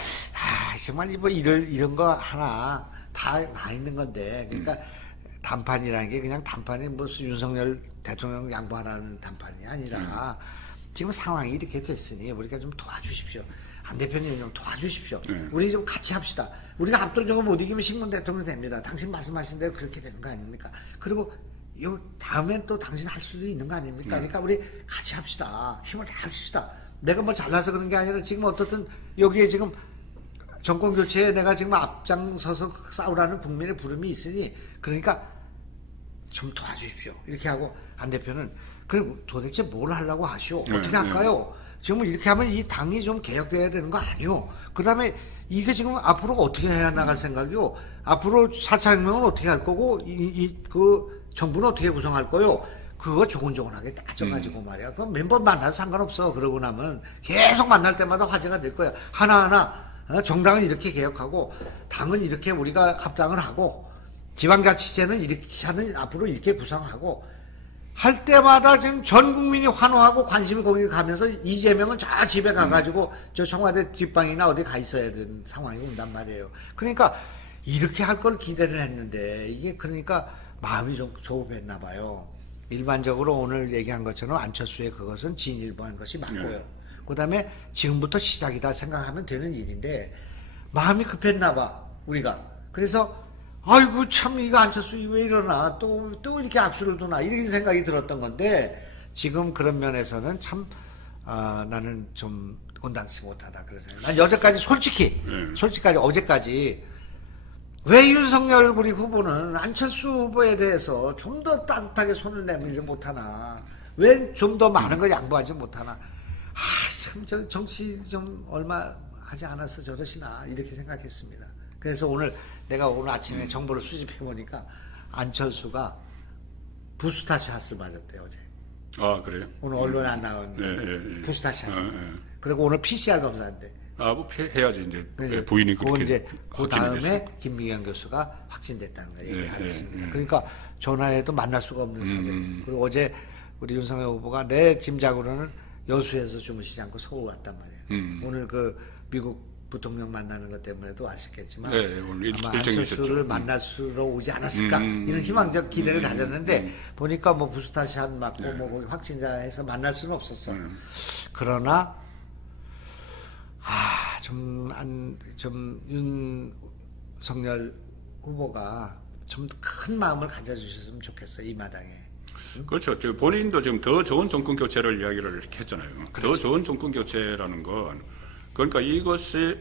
정말 뭐 이런 거 하나 다 나 있는 건데 그러니까 단판이라는 게 그냥 단판이 무슨 윤석열 대통령 양보하라는 단판이 아니라 지금 상황이 이렇게 됐으니 우리가 좀 도와주십시오. 안 대표님 좀 도와주십시오. 우리 좀 같이 합시다. 우리가 압도적으로 못 이기면 신문 대통령 됩니다. 당신 말씀하신 대로 그렇게 되는 거 아닙니까? 그리고 요 다음엔 또 당신 할 수도 있는 거 아닙니까? 그러니까 우리 같이 합시다. 힘을 다 합시다. 내가 뭐 잘나서 그런 게 아니라 지금 어떻든 여기에 지금 정권 교체에 내가 지금 앞장서서 싸우라는 국민의 부름이 있으니 그러니까 좀 도와주십시오. 이렇게 하고 안 대표는 그럼 도대체 뭘 하려고 하시오? 어떻게 할까요? 지금 이렇게 하면 이 당이 좀 개혁돼야 되는 거 아니오? 그 다음에 이게 지금 앞으로 어떻게 해야 나갈 생각이요? 앞으로 4차 혁명은 어떻게 할 거고 그 정부는 어떻게 구성할 거요? 그거 조곤조곤하게 따져가지고 말이야. 그럼 멤버 만나도 상관없어. 그러고 나면 계속 만날 때마다 화제가 될 거야. 하나하나 정당은 이렇게 개혁하고 당은 이렇게 우리가 합당을 하고 지방자치제는 이렇게 하는 앞으로 이렇게 구성하고 할 때마다 지금 전 국민이 환호하고 관심이 거기 가면서 이재명은 저 집에 가가지고 저 청와대 뒷방이나 어디 가 있어야 되는 상황이 온단 말이에요. 그러니까 이렇게 할 걸 기대를 했는데 이게 그러니까 마음이 좀 조급했나 봐요. 일반적으로 오늘 얘기한 것처럼 안철수의 그것은 진일보한 것이 맞고요. 그 다음에 지금부터 시작이다 생각하면 되는 일인데 마음이 급했나 봐 우리가. 그래서 아이고 참 이거 안철수 왜 이러나 또 이렇게 악수를 두나 이런 생각이 들었던 건데 지금 그런 면에서는 참 나는 좀 온당치 못하다 그래서 난 여태까지 솔직히 어제까지 왜 윤석열 우리 후보는 안철수 후보에 대해서 좀 더 따뜻하게 손을 내밀지 못하나 왜 좀 더 많은 걸 양보하지 못하나 참 저 정치 좀 얼마 하지 않아서 저러시나 이렇게 생각했습니다. 그래서 내가 오늘 아침에 정보를 수집해 보니까 안철수가 부스타 샷을 맞았대요 어제. 아 그래요? 오늘 언론에 안 나온 부스타 샷을. 그리고 오늘 PCR 검사인데. 뭐 해야지 이제 부인이 그렇게 이제 그 다음에 김미경 교수가 확진됐다는 걸 얘기했습니다. 그러니까 전화해도 만날 수가 없는 사정. 그리고 어제 우리 윤석열 후보가 내 짐작으로는 여수에서 주무시지 않고 서울 왔단 말이에요. 오늘 그 미국 부통령 만나는 것 때문에도 아시겠지만 오늘 아마 안철수를 만나러 오지 않았을까 이런 희망적 기대를 가졌는데 보니까 뭐 부스타샷 맞고 뭐 확진자해서 만날 수는 없었어. 그러나 좀 윤석열 후보가 좀 큰 마음을 가져주셨으면 좋겠어 이 마당에. 그렇죠. 본인도 지금 더 좋은 정권 교체를 이야기를 이렇게 했잖아요. 그렇죠. 더 좋은 정권 교체라는 건 그러니까 이것이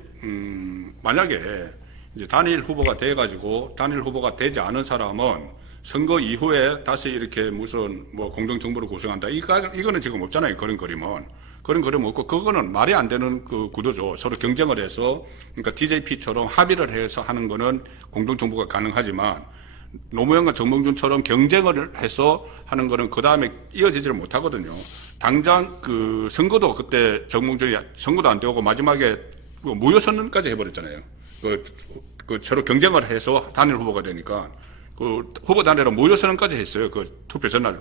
만약에 이제 단일 후보가 돼가지고 단일 후보가 되지 않은 사람은 선거 이후에 다시 이렇게 무슨 뭐 공동정부를 구성한다. 이거는 지금 없잖아요. 그런 그림은. 그런 그림 없고, 그거는 말이 안 되는 그 구도죠. 서로 경쟁을 해서, 그러니까 DJP처럼 합의를 해서 하는 거는 공동정부가 가능하지만, 노무현과 정몽준처럼 경쟁을 해서 하는 거는 그 다음에 이어지지를 못하거든요. 당장 그 선거도 그때 정몽준이 선거도 안 되고 마지막에 무효선언까지 해버렸잖아요. 그 서로 경쟁을 해서 단일 후보가 되니까 그 후보 단일은 무효선언까지 했어요. 그 투표 전날에.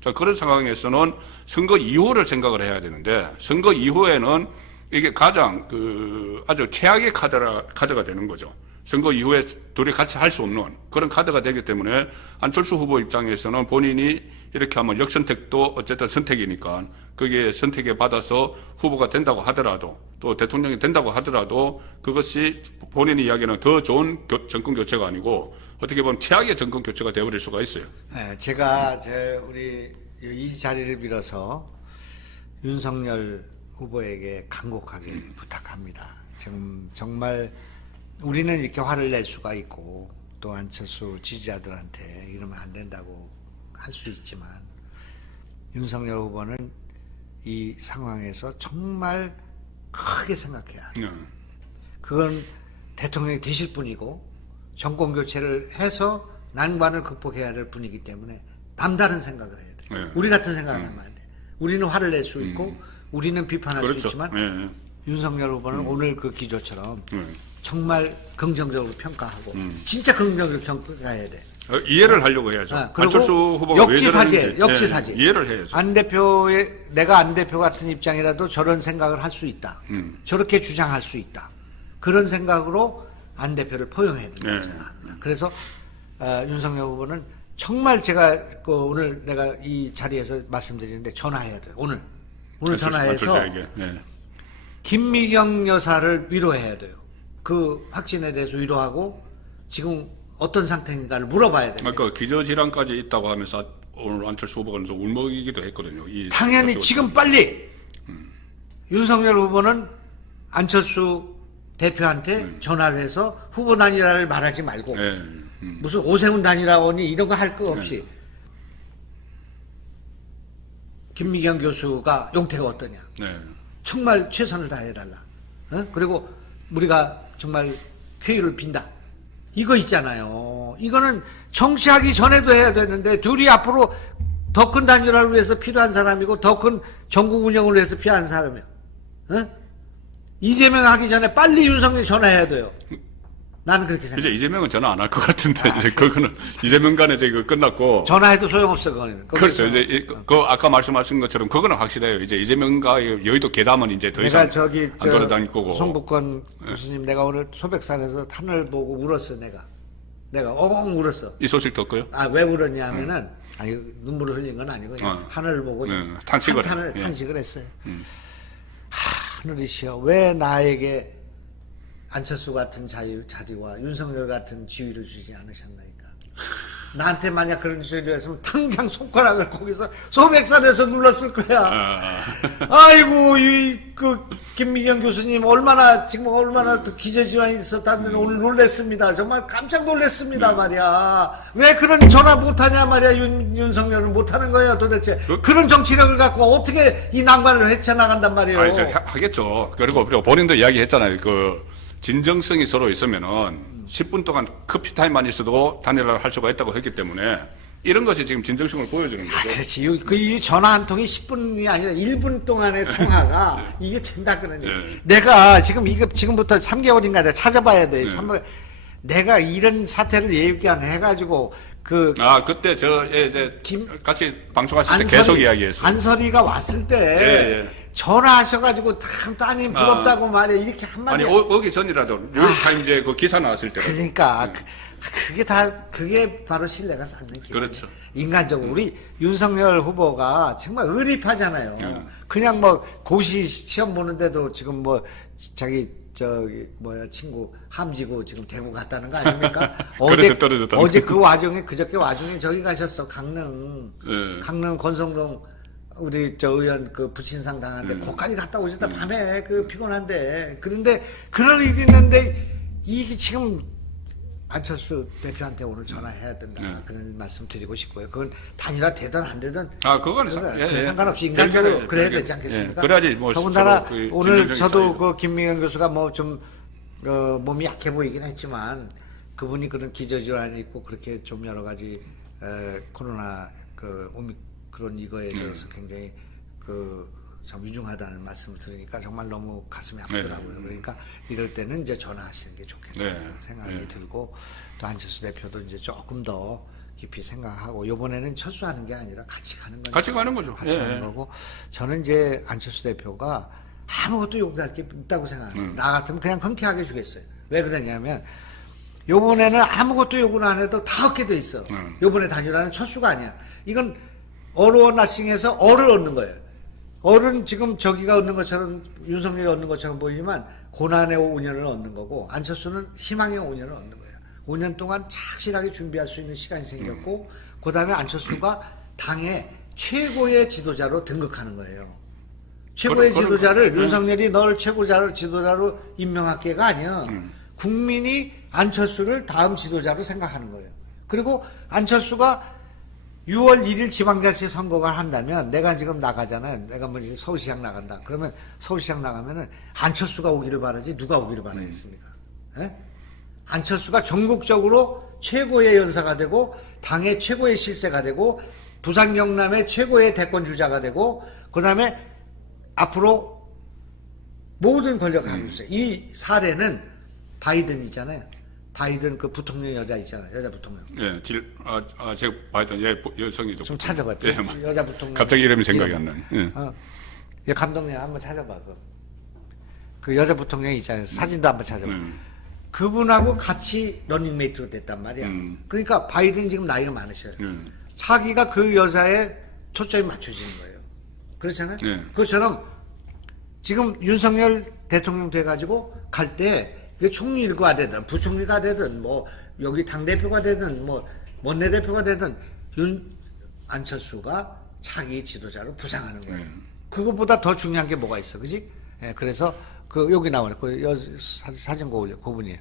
자, 그런 상황에서는 선거 이후를 생각을 해야 되는데, 선거 이후에는 이게 가장 그 아주 최악의 카드가 되는 거죠. 선거 이후에 둘이 같이 할 수 없는 그런 카드가 되기 때문에 안철수 후보 입장에서는 본인이 이렇게 하면 역선택도 어쨌든 선택이니까 거기에 선택에 받아서 후보가 된다고 하더라도 또 대통령이 된다고 하더라도 그것이 본인이 이야기하는 더 좋은 정권 교체가 아니고 어떻게 보면 최악의 정권 교체가 되어버릴 수가 있어요. 네, 제가 우리 이 자리를 빌어서 윤석열 후보에게 간곡하게 부탁합니다. 지금 정말 우리는 이렇게 화를 낼 수가 있고 또 안철수 지지자들한테 이러면 안 된다고 할 수 있지만 윤석열 후보는 이 상황에서 정말 크게 생각해야 합니다. 그건 대통령이 되실 분이고 정권 교체를 해서 난관을 극복해야 될 분이기 때문에 남다른 생각을 해야 돼요. 우리 같은 생각을 하면 안 돼. 우리는 화를 낼 수 있고 우리는 비판할 그렇죠. 수 있지만 윤석열 후보는 오늘 그 기조처럼 정말 긍정적으로 평가하고 진짜 긍정적으로 평가해야 돼. 이해를 하려고 해야죠. 안철수 후보가 역지사지. 이해를 해야죠. 안 대표의 내가 안 대표 같은 입장이라도 저런 생각을 할 수 있다. 저렇게 주장할 수 있다. 그런 생각으로 안 대표를 포용해야 된다고 생각합니다. 그래서 윤석열 후보는 정말 제가 오늘 내가 이 자리에서 말씀드리는데 전화해야 돼요. 오늘 전화해서 김미경 여사를 위로해야 돼요. 그 확진에 대해서 위로하고 지금 어떤 상태인가를 물어봐야 돼요. 그러니까 기저질환까지 있다고 하면서 오늘 안철수 후보가 좀 울먹이기도 했거든요. 당연히 지금 빨리 윤석열 후보는 안철수 대표한테 전화를 해서 후보 단일화를 말하지 말고 무슨 오세훈 단일화원이 이런 거 할 거 없이 김미경 교수가 용태가 어떠냐. 정말 최선을 다해달라. 그리고 우리가 정말 쾌유를 빈다. 이거 있잖아요. 이거는 정치하기 전에도 해야 되는데 둘이 앞으로 더 큰 단일화를 위해서 필요한 사람이고 더 큰 전국 운영을 위해서 필요한 사람이에요. 이재명 하기 전에 빨리 윤석열 전화해야 돼요. 나는 그렇게 생각해. 이제 이재명은 전화 안 할 것 같은데 이제 그거는 이재명 간에 이제 그 끝났고. 전화해도 소용없어 그거는. 그렇죠. 이제 그 아까 말씀하신 것처럼 그거는 확실해요. 이제 이재명과의 여의도 괴담은 이제 더 이상 안 돌아다닐 거고. 송북권 교수님 내가 오늘 소백산에서 하늘 보고 울었어 내가 엉엉 울었어. 이 소식 듣고요? 왜 울었냐면은 아니 눈물을 흘린 건 아니고 그냥 하늘을 보고 탄식을 했어요. 하늘이시여 왜 나에게 안철수 같은 자리와 윤석열 같은 지위를 주지 않으셨나이까. 나한테 만약 그런 지위를 했으면 당장 손가락을 거기서 소백산에서 눌렀을 거야. 아이고 김미경 교수님 얼마나 또 기저질환이 있었다는 오늘 놀랬습니다. 정말 깜짝 놀랬습니다 말이야. 왜 그런 전화 못하냐 말이야. 윤석열은 못하는 거예요 도대체. 그런 정치력을 갖고 어떻게 이 난관을 헤쳐나간단 말이에요. 하겠죠. 그리고 본인도 이야기했잖아요. 진정성이 서로 있으면은 10분 동안 커피 타임만 있어도 단일화를 할 수가 있다고 했기 때문에 이런 것이 지금 진정성을 보여주는 거죠. 그렇지. 이 전화 한 통이 10분이 아니라 1분 동안의 통화가 이게 된다 그러니. 내가 지금부터 3개월인가 내가 찾아봐야 돼. 내가 이런 사태를 예견해가지고 그때 같이 방송하실 때 계속 이야기했어요. 안설이가 왔을 때 전화하셔가지고 참 따님 부럽다고 말이야 이렇게 한마디. 아니 오기 전이라도 뉴욕타임즈에 그 기사 나왔을 때. 그러니까 그게 바로 신뢰가 쌓는 기회. 그렇죠. 인간적으로 우리 윤석열 후보가 정말 의리파잖아요. 그냥 고시 시험 보는데도 지금 자기 친구 함지고 지금 대구 갔다는 거 아닙니까? 어제 그저께 와중에 저기 가셨어. 강릉 권성동 우리 의원 부친상 당한테 거기까지 갔다 오셨다 밤에 피곤한데. 그런데 그런 일이 있는데 이게 지금 안철수 대표한테 오늘 전화해야 된다 그런 말씀 드리고 싶고요. 그건 단일화 되든 안 되든 그거는 상관없이 인간적으로 그래야 되지 않겠습니까? 그래야지 뭐 더군다나 오늘 진정성이 저도 쌓이죠. 그 김민경 교수가 뭐 좀 몸이 약해 보이긴 했지만 그분이 그런 기저질환이 있고 그렇게 좀 여러 가지 코로나 오미크론 이거에 대해서 굉장히 참 유중하다는 말씀을 들으니까 정말 너무 가슴이 아프더라고요. 그러니까 이럴 때는 이제 전화하시는 게 좋겠다는 생각이 들고 또 안철수 대표도 이제 조금 더 깊이 생각하고 이번에는 철수하는 게 아니라 같이 가는 거죠. 같이 가는 거죠. 같이 가는 거고 저는 이제 안철수 대표가 아무것도 요구할 게 없다고 생각합니다. 나 같으면 그냥 흔쾌하게 주겠어요. 왜 그러냐면 요번에는 아무것도 요구는 안 해도 다 얻게 돼 있어. 요번에 단일화는 철수가 아니야. 이건 어로워 나싱에서 어를 얻는 거예요. 어른 지금 저기가 얻는 것처럼 윤석열이 얻는 것처럼 보이지만 고난의 5년을 얻는 거고 안철수는 희망의 5년을 얻는 거예요. 5년 동안 착실하게 준비할 수 있는 시간이 생겼고 그 다음에 안철수가 당의 최고의 지도자로 등극하는 거예요. 최고의 지도자를 윤석열이 널 지도자로 임명할 게가 아니야. 국민이 안철수를 다음 지도자로 생각하는 거예요. 그리고 안철수가 6월 1일 지방자치 선거가 한다면 내가 지금 나가잖아요. 내가 뭐 서울시장 나간다. 그러면 서울시장 나가면은 안철수가 오기를 바라지 누가 오기를 바라겠습니까? 예? 안철수가 전국적으로 최고의 연사가 되고 당의 최고의 실세가 되고 부산 경남의 최고의 대권 주자가 되고 그다음에 앞으로 모든 권력을 가지고 있어요. 이 사례는 바이든 있잖아요. 바이든 그 부통령 여자 있잖아요. 여자 부통령. 예, 제가 봤던 여성이죠. 좀 찾아봐요. 여자 부통령. 갑자기 이름이 생각이 안 나네. 예, 감독님 한번 찾아봐. 그 여자 부통령이 있잖아요. 사진도 한번 찾아봐. 그분하고 같이 러닝메이트로 됐단 말이야. 그러니까 바이든 지금 나이가 많으셔요. 자기가 그 여자의 초점이 맞춰지는 거예요. 그렇잖아요. 그것처럼 지금 윤석열 대통령 돼가지고 갈 때 총리가 되든 부총리가 되든 뭐 여기 당대표가 되든 뭐 원내대표가 되든 안철수가 차기 지도자로 부상하는 거예요. 그것보다 더 중요한 게 뭐가 있어, 그지? 예, 그래서 여기 나오네. 사진 올려. 그분이에요.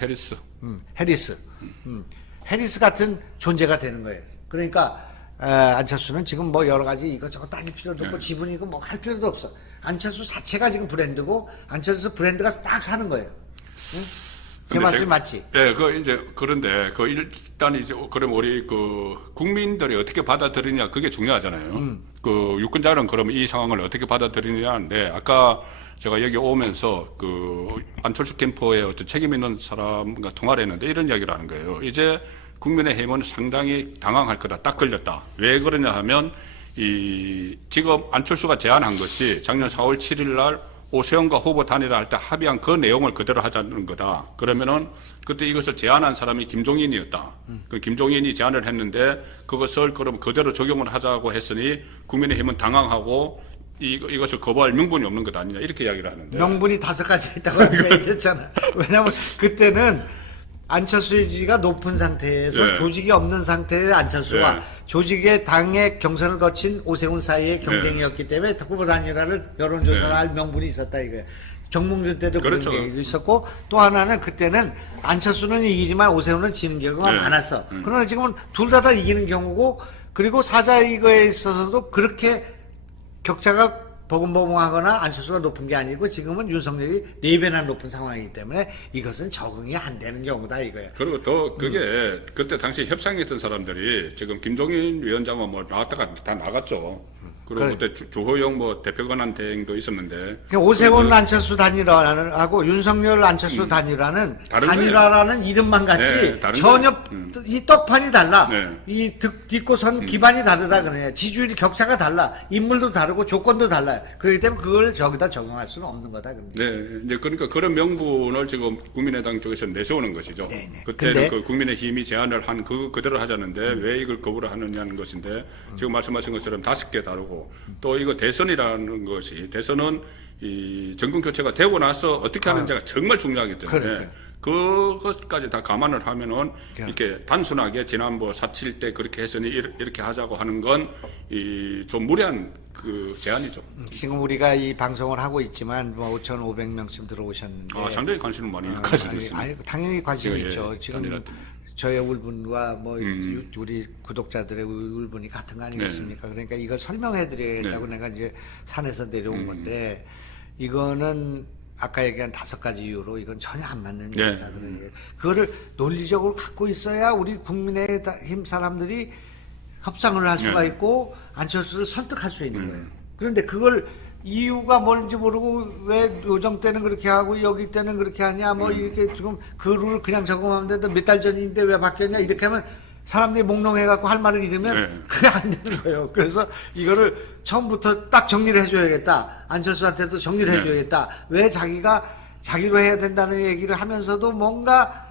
해리스. 해리스 같은 존재가 되는 거예요. 그러니까 안철수는 지금 뭐 여러 가지 이것저것 따질 필요도 없고 지분이고 뭐 할 필요도 없어. 안철수 자체가 지금 브랜드고 안철수 브랜드가 딱 사는 거예요. 응? 제 말씀이 맞지? 네, 그런데 일단 이제 그럼 우리 국민들이 어떻게 받아들이냐 그게 중요하잖아요. 유권자는 그러면 이 상황을 어떻게 받아들이냐인데 아까 제가 여기 오면서 안철수 캠프의 어떤 책임 있는 사람과 통화를 했는데 이런 이야기를 하는 거예요. 이제 국민의힘은 상당히 당황할 거다. 딱 걸렸다. 왜 그러냐 하면 지금 안철수가 제안한 것이 작년 4월 7일 날 오세훈과 후보 단일화할 때 합의한 그 내용을 그대로 하자는 거다. 그러면은 그때 이것을 제안한 사람이 김종인이었다. 그 김종인이 제안을 했는데 그것을 그럼 그대로 적용을 하자고 했으니 국민의힘은 당황하고 이것을 거부할 명분이 없는 것 아니냐 이렇게 이야기를 하는데 명분이 5가지 있다고 얘기했잖아. 왜냐하면 그때는 안철수의 지지가 높은 상태에서 조직이 없는 상태의 안철수와 조직의 당의 경선을 거친 오세훈 사이의 경쟁이었기 때문에 후보 단일화를 여론조사를 할 명분이 있었다 이거예요. 정몽준 때도 그렇죠. 그런 얘기가 있었고 또 하나는 그때는 안철수는 이기지만 오세훈은 지는 경우가 많았어. 그러나 지금은 둘 다 이기는 경우고 그리고 사자 이거에 있어서도 그렇게 격차가 버금버금하거나 안철수가 높은 게 아니고 지금은 윤석열이 4배나 높은 상황이기 때문에 이것은 적응이 안 되는 경우다 이거예요. 그리고 또 그게 그때 당시 협상했던 사람들이 지금 김종인 위원장은 뭐 나왔다가 다 나갔죠. 그리고 그때 주호영 대표 권한 대행도 있었는데. 오세훈 안철수 단일화하고 윤석열 안철수 단일화는 단일화라는 이름만 같지 전혀 이 떡판이 달라. 이 딛고 선 기반이 다르다 그래요. 지지율 격차가 달라. 인물도 다르고 조건도 달라요. 그렇기 때문에 그걸 저기다 적용할 수는 없는 거다. 네, 이제 그러니까 그런 명분을 지금 국민의당 쪽에서 내세우는 것이죠. 그때는 그 국민의힘이 제안을 한 그대로 하자는데 왜 이걸 거부를 하느냐는 것인데 지금 말씀하신 것처럼 5개 다르고 또 이거 대선이라는 것이 대선은 이 정권 교체가 되고 나서 어떻게 하는지가 정말 중요하기 때문에 그것까지 다 감안을 하면은 이렇게 단순하게 지난번 4.7 때 그렇게 해서는 이렇게 하자고 하는 건 좀 무리한 그 제안이죠. 지금 우리가 이 방송을 하고 있지만 뭐 5,500명쯤 들어오셨는데 상당히 관심을 많이 가지고 있습니다. 아니, 당연히 관심이 있죠. 지금 단일화 저의 울분과 뭐 우리 구독자들의 울분이 같은 거 아니겠습니까? 그러니까 이걸 설명해 드려야겠다고 내가 이제 산에서 내려온 건데 이거는 아까 얘기한 5가지 이유로 이건 전혀 안 맞는 얘기다. 그런 얘기. 그거를 논리적으로 갖고 있어야 우리 국민의힘 사람들이 협상을 할 수가 있고 안철수를 설득할 수 있는 거예요. 그런데 그걸 이유가 뭔지 모르고 왜 요정 때는 그렇게 하고 여기 때는 그렇게 하냐 뭐 이렇게 지금 그 룰을 그냥 적용하면 되는데 몇 달 전인데 왜 바뀌었냐 이렇게 하면 사람들이 몽롱해갖고 할 말을 잃으면 그게 안 되는 거예요. 그래서 이거를 처음부터 딱 정리를 해줘야겠다. 안철수한테도 정리를 해줘야겠다. 왜 자기로 해야 된다는 얘기를 하면서도 뭔가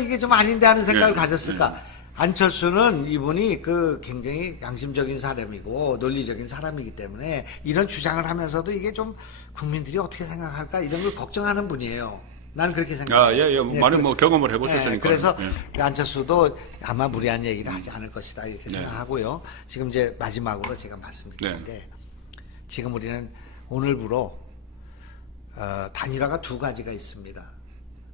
이게 좀 아닌데 하는 생각을 가졌을까. 안철수는 이분이 그 굉장히 양심적인 사람이고 논리적인 사람이기 때문에 이런 주장을 하면서도 이게 좀 국민들이 어떻게 생각할까 이런 걸 걱정하는 분이에요. 나는 그렇게 생각해요. 많은 뭐 경험을 해보셨으니까. 그래서 안철수도 아마 무리한 얘기를 하지 않을 것이다 이렇게 생각하고요. 지금 이제 마지막으로 제가 말씀드리는데 지금 우리는 오늘부로 단일화가 2가지가 있습니다.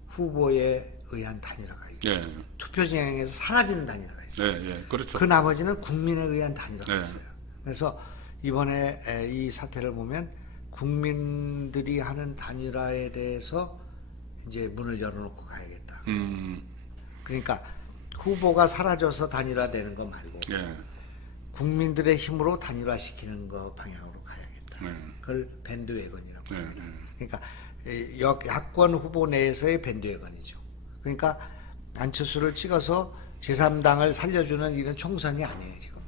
후보에 의한 단일화가 있고 투표 진영에서 사라지는 단일화가 있어요. 그렇죠. 그 나머지는 국민에 의한 단일화가 있어요. 그래서 이번에 이 사태를 보면 국민들이 하는 단일화에 대해서 이제 문을 열어놓고 가야겠다. 그러니까 후보가 사라져서 단일화되는 거 말고 국민들의 힘으로 단일화시키는 거 방향으로 가야겠다. 그걸 밴드웨건이라고 합니다. 그러니까 야권 후보 내에서의 밴드웨건이죠. 그러니까 안철수를 찍어서 제3당을 살려주는 이런 총선이 아니에요 지금은.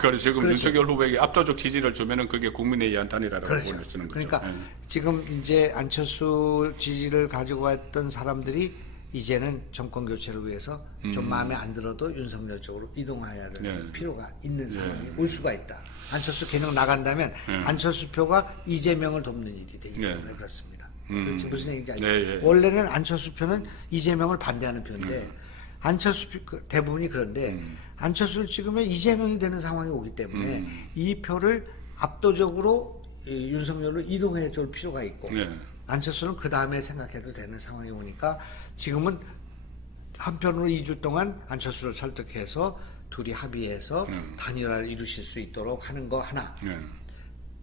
그래 지금 윤석열 후보에게 압도적 지지를 주면은 그게 국민에 의한 단일화라고 보여지는 거죠. 그러니까 지금 이제 안철수 지지를 가지고 왔던 사람들이 이제는 정권 교체를 위해서 좀 마음에 안 들어도 윤석열 쪽으로 이동해야 될 필요가 있는 상황이 올 수가 있다. 안철수 개명 나간다면 안철수 표가 이재명을 돕는 일이 되기 때문에 그렇습니다. 그렇지 무슨 얘기인지 알죠? 원래는 안철수 표는 이재명을 반대하는 표인데 안철수 표 대부분이 그런데 안철수를 찍으면 이재명이 되는 상황이 오기 때문에 이 표를 압도적으로 윤석열로 이동해 줄 필요가 있고 안철수는 그 다음에 생각해도 되는 상황이 오니까 지금은 한편으로 2주 동안 안철수를 설득해서 둘이 합의해서 단일화를 이루실 수 있도록 하는 거 하나.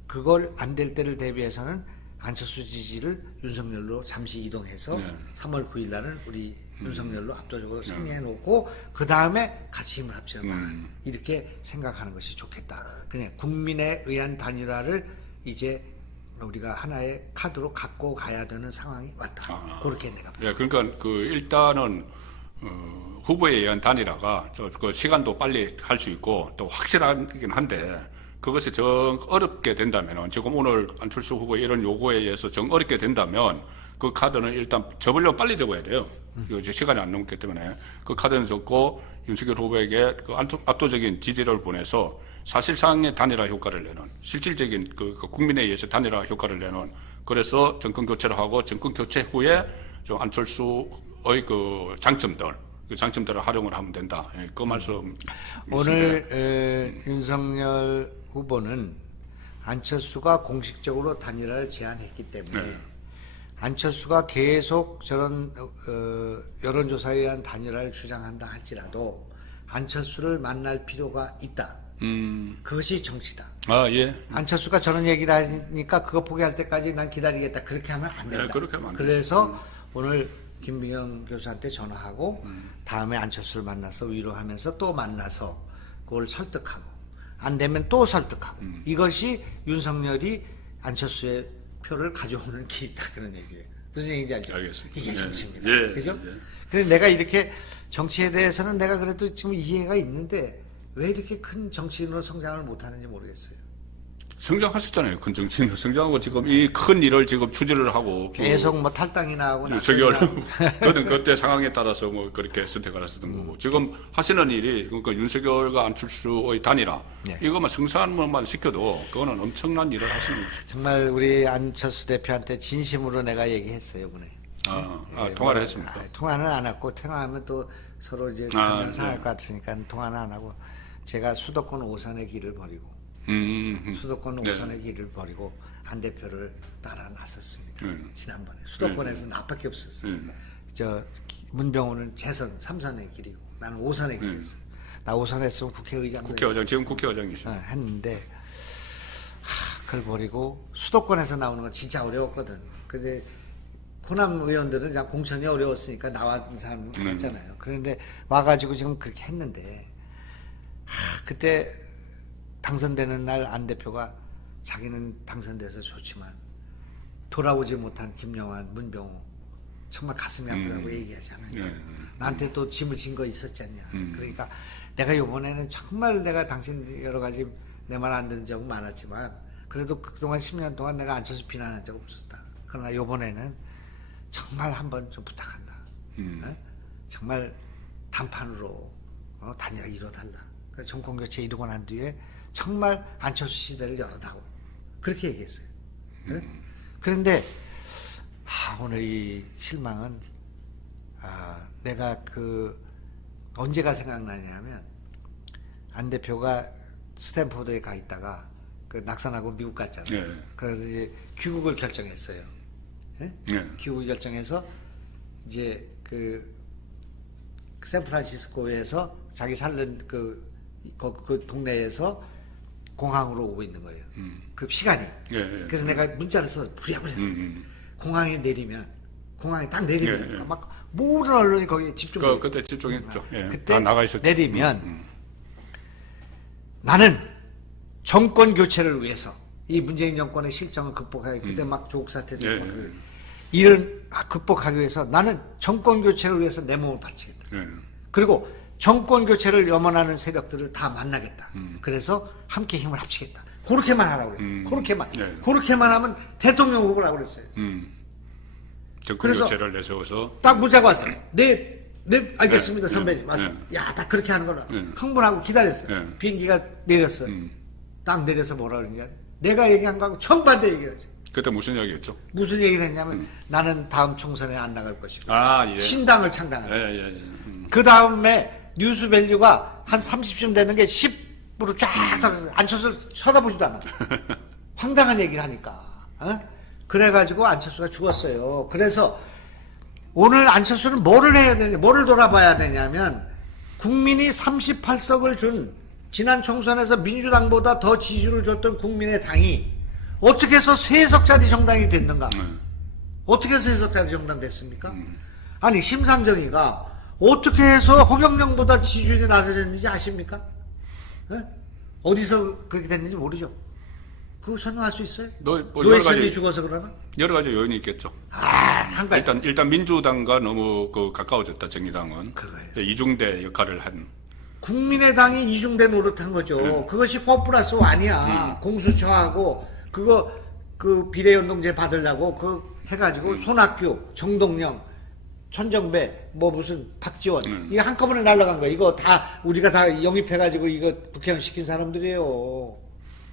그걸 안 될 때를 대비해서는 안철수 지지를 윤석열로 잠시 이동해서 3월 9일 날은 우리 윤석열로 압도적으로 승리해 놓고 그 다음에 같이 힘을 합치는 방안 이렇게 생각하는 것이 좋겠다. 그냥 국민에 의한 단일화를 이제 우리가 하나의 카드로 갖고 가야 되는 상황이 왔다. 그렇게 내가 봅니다. 그러니까 그 일단은 후보에 의한 단일화가 그 시간도 빨리 할 수 있고 또 확실하긴 한데 그것이 정 어렵게 된다면 지금 오늘 안철수 후보의 이런 요구에 의해서 정 어렵게 된다면 그 카드는 일단 접으려면 빨리 접어야 돼요. 이제 시간이 안 넘기 때문에 그 카드는 접고 윤석열 후보에게 그 압도적인 지지를 보내서 사실상의 단일화 효과를 내는 실질적인 그 국민에 의해서 단일화 효과를 내는 그래서 정권 교체를 하고 정권 교체 후에 좀 안철수의 그 장점들을 활용을 하면 된다. 그 말씀. 오늘 윤석열 후보는 안철수가 공식적으로 단일화를 제안했기 때문에 안철수가 계속 저런 여론조사에 의한 단일화를 주장한다 할지라도 안철수를 만날 필요가 있다. 그것이 정치다. 안철수가 저런 얘기를 하니까 그거 포기할 때까지 난 기다리겠다. 그렇게 하면 안 된다. 그렇게 하면 안 그래서 오늘 김병현 교수한테 전화하고 다음에 안철수를 만나서 위로하면서 또 만나서 그걸 설득하고 안 되면 또 설득하고 이것이 윤석열이 안철수의 표를 가져오는 길이다 그런 얘기예요. 무슨 얘기인지 알죠? 알겠습니다. 이게 정치입니다. 그죠? 그래서 내가 이렇게 정치에 대해서는 내가 그래도 지금 이해가 있는데 왜 이렇게 큰 정치인으로 성장을 못하는지 모르겠어요. 성장하셨잖아요. 큰 정치인으로 성장하고 지금 이 큰 일을 지금 추진을 하고 계속 뭐 탈당이나 하고 윤석열 그는 그때 상황에 따라서 뭐 그렇게 선택을 하셨던 거고 지금 하시는 일이 그러니까 윤석열과 안철수의 단일화 이것만 성사만 시켜도 그거는 엄청난 일을 하시는 거죠. 정말 우리 안철수 대표한테 진심으로 내가 얘기했어요, 이번에. 통화를 했습니까? 통화는 안 했고 통화하면 또 서로 이제 감정 상할 것 같으니까 통화는 안 하고 제가 수도권 오산의 길을 버리고 수도권 오산의 길을 버리고 안 대표를 따라 나섰습니다. 지난번에 수도권에서 나밖에 없었어요. 저 문병호는 재선 3선의 길이고 나는 5선의 길이었어요. 나 5선 했으면 국회의장 지금 국회의장이시죠. 했는데 그걸 버리고 수도권에서 나오는 건 진짜 어려웠거든. 근데 호남 의원들은 그냥 공천이 어려웠으니까 나왔던 사람 했잖아요. 그런데 와가지고 지금 그렇게 했는데 그때 당선되는 날 안 대표가 자기는 당선돼서 좋지만 돌아오지 못한 김영환, 문병호 정말 가슴이 아프다고 얘기하잖아요. 나한테 또 짐을 진 거 있었잖냐. 그러니까 내가 이번에는 정말 내가 당신 여러 가지 내 말 안 듣는 적은 많았지만 그래도 그동안 10년 동안 내가 안철수 비난한 적 없었다. 그러나 이번에는 정말 한번 좀 부탁한다. 정말 단판으로 단일화 이뤄달라. 정권 교체 이루고 난 뒤에 정말 안철수 시대를 열어다오. 그렇게 얘기했어요. 그런데 오늘 이 실망은 내가 언제가 생각나냐면 안 대표가 스탠포드에 가 있다가 낙선하고 미국 갔잖아요. 그래서 이제 귀국을 결정했어요. 귀국을 결정해서 이제 샌프란시스코에서 자기 살던 그 동네에서 공항으로 오고 있는 거예요. 그 시간이. 그래서 내가 문자를 써서 부랴부랴 썼어요. 공항에 딱 내리면 막 모든 언론이 거기 집중. 그때 집중했죠. 그때 다 나가 있었죠. 내리면 나는 정권 교체를 위해서 이 문재인 정권의 실정을 극복하기 그때 막 조국 사태도 있고 이를 극복하기 위해서 나는 정권 교체를 위해서 내 몸을 바치겠다. 그리고 정권 교체를 염원하는 세력들을 다 만나겠다. 그래서 함께 힘을 합치겠다. 그렇게만 하라고 그래요. 그렇게만 하면 대통령 후보라고 그랬어요. 정권 교체를 내세워서 딱 문자가 왔어요. 네, 알겠습니다, 선배님. 와서 딱 그렇게 하는 거라. 흥분하고 기다렸어요. 비행기가 내렸어요. 딱 내려서 뭐라 그러냐. 내가 얘기한 거하고 정반대 얘기하지. 그때 무슨 이야기였죠? 무슨 얘기를 했냐면 나는 다음 총선에 안 나갈 것이고 예. 신당을 창당한다. 그 다음에 뉴스밸류가 한 30쯤 되는 게 10으로 쫙 떨어져서 안철수를 쳐다보지도 않아. 황당한 얘기를 하니까. 그래가지고 안철수가 죽었어요. 그래서 오늘 안철수는 뭐를 해야 되냐, 뭐를 돌아봐야 되냐면 국민이 38석을 준 지난 총선에서 민주당보다 더 지지를 줬던 국민의 당이 어떻게 해서 3석짜리 정당이 됐는가? 어떻게 해서 3석짜리 정당 됐습니까? 아니 심상정이가 어떻게 해서 허경영보다 지지율이 낮아졌는지 아십니까? 어디서 그렇게 됐는지 모르죠. 그거 설명할 수 있어요? 노회찬이 죽어서 그러나? 여러 가지 요인이 있겠죠. 한 가지. 일단 민주당과 너무 가까워졌다. 정의당은 그거예요. 이중대 역할을 한. 국민의당이 이중대 노릇한 거죠. 그것이 4+1 아니야. 공수처하고 그 비례연동제 받으려고 해가지고 손학규, 정동영, 천정배, 무슨 박지원 이거 한꺼번에 날라간 거야. 이거 다 우리가 다 영입해가지고 이거 국회의원 시킨 사람들이에요.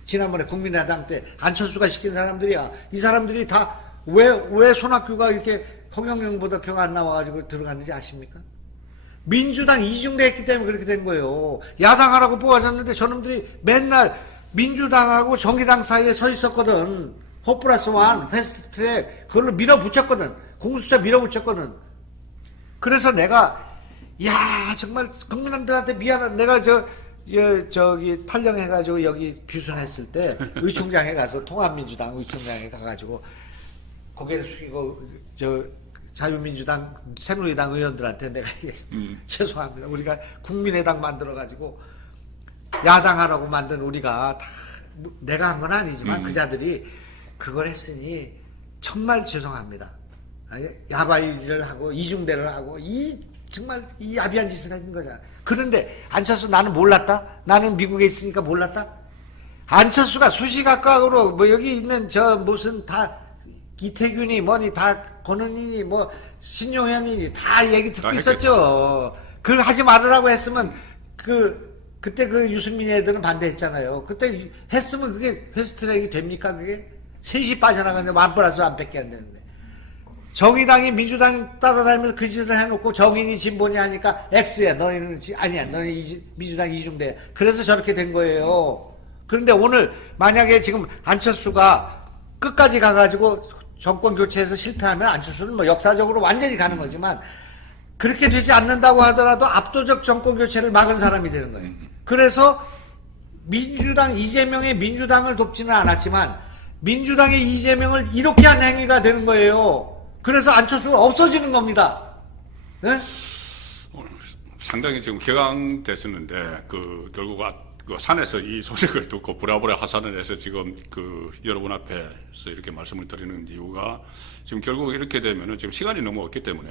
지난번에 국민의당 때 안철수가 시킨 사람들이야. 이 사람들이 다 왜 손학규가 이렇게 허경영보다 표가 안 나와가지고 들어갔는지 아십니까? 민주당 이중대 했기 때문에 그렇게 된 거예요. 야당하라고 뽑아줬는데 저놈들이 맨날 민주당하고 정의당 사이에 서 있었거든. 4+1 패스트트랙 그걸로 밀어붙였거든. 공수처 밀어붙였거든. 그래서 내가 정말 국민들한테 미안한 내가 저기 탈영해가지고 여기 귀순했을 때 의총장에 가서 통합민주당 의총장에 가가지고 고개를 숙이고 자유민주당 새누리당 의원들한테 내가 죄송합니다. 우리가 국민의당 만들어가지고 야당하라고 만든 우리가 다 내가 한 건 아니지만 그자들이 그걸 했으니 정말 죄송합니다. 야바이를 하고 이중대를 하고 정말 이 야비한 짓을 한 거잖아. 그런데 안철수 나는 몰랐다? 나는 미국에 있으니까 몰랐다? 안철수가 수시각각으로 여기 있는 무슨 다 이태균이 뭐니 다 권은희니 신용현이니 다 얘기 듣고 있었죠. 그걸 하지 말으라고 했으면 그때 유승민 애들은 반대했잖아요. 그때 했으면 그게 패스트트랙이 됩니까? 그게 셋이 빠져나가는데 1+1밖에 안 되는데 정의당이 민주당 따라다니면서 그 짓을 해놓고 정인이 진보니 하니까 X야. 너희는 아니야. 너희 민주당 이중대. 그래서 저렇게 된 거예요. 그런데 오늘 만약에 지금 안철수가 끝까지 가가지고 정권 교체해서 실패하면 안철수는 뭐 역사적으로 완전히 가는 거지만 그렇게 되지 않는다고 하더라도 압도적 정권 교체를 막은 사람이 되는 거예요. 그래서 민주당 이재명의 민주당을 돕지는 않았지만 민주당의 이재명을 이렇게 한 행위가 되는 거예요. 그래서 안철수가 없어지는 겁니다. 네? 상당히 지금 격앙됐었는데 결국 그 산에서 이 소식을 듣고 부랴부랴 하산을 해서 지금 여러분 앞에서 이렇게 말씀을 드리는 이유가 지금 결국 이렇게 되면은 지금 시간이 너무 없기 때문에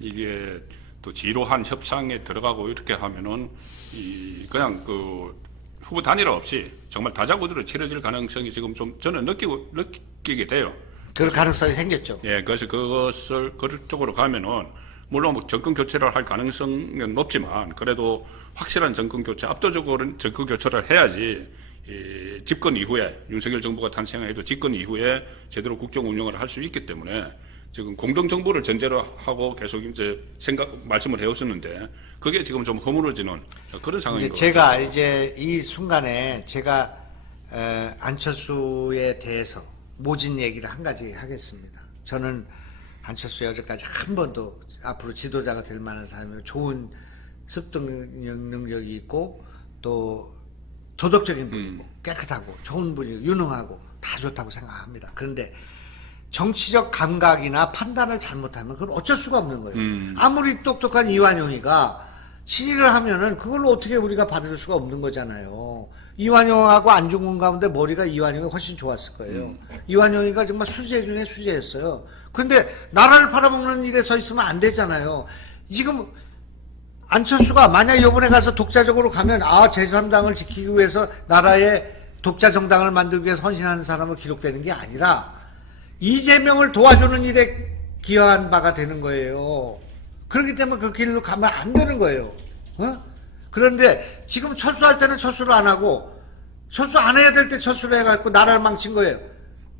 이게 또 지루한 협상에 들어가고 이렇게 하면은 그냥 후보 단일화 없이 정말 다자구도로 치러질 가능성이 지금 좀 저는 느끼게 돼요. 그럴 가능성이 생겼죠. 예, 그래서 그쪽으로 가면은 물론 뭐 정권 교체를 할 가능성은 높지만 그래도 확실한 정권 교체, 압도적으로 정권 교체를 해야지 집권 이후에 윤석열 정부가 탄생해도 집권 이후에 제대로 국정 운영을 할 수 있기 때문에 지금 공동 정부를 전제로 하고 계속 이제 말씀을 해오셨는데 그게 지금 좀 허물어지는 그런 상황인 것 같아요. 제가 이제 이 순간에 제가 안철수에 대해서 모진 얘기를 한 가지 하겠습니다. 저는 안철수 여태까지 한 번도 앞으로 지도자가 될 만한 사람이고 좋은 습득 능력이 있고 또 도덕적인 분이고 깨끗하고 좋은 분이고 유능하고 다 좋다고 생각합니다. 그런데 정치적 감각이나 판단을 잘못하면 그건 어쩔 수가 없는 거예요. 아무리 똑똑한 이완용이가 친일을 하면은 그걸 어떻게 우리가 받을 수가 없는 거잖아요. 이완용하고 안중근 가운데 머리가 이완용이 훨씬 좋았을 거예요. 이완용이가 정말 수재 중에 수재였어요. 근데 나라를 팔아먹는 일에 서 있으면 안 되잖아요. 지금 안철수가 만약 이번에 가서 독자적으로 가면 제3당을 지키기 위해서 나라의 독자 정당을 만들기 위해서 헌신하는 사람으로 기록되는 게 아니라 이재명을 도와주는 일에 기여한 바가 되는 거예요. 그렇기 때문에 그 길로 가면 안 되는 거예요. 그런데 지금 철수할 때는 철수를 안 하고 철수 안 해야 될 때 철수를 해갖고 나라를 망친 거예요.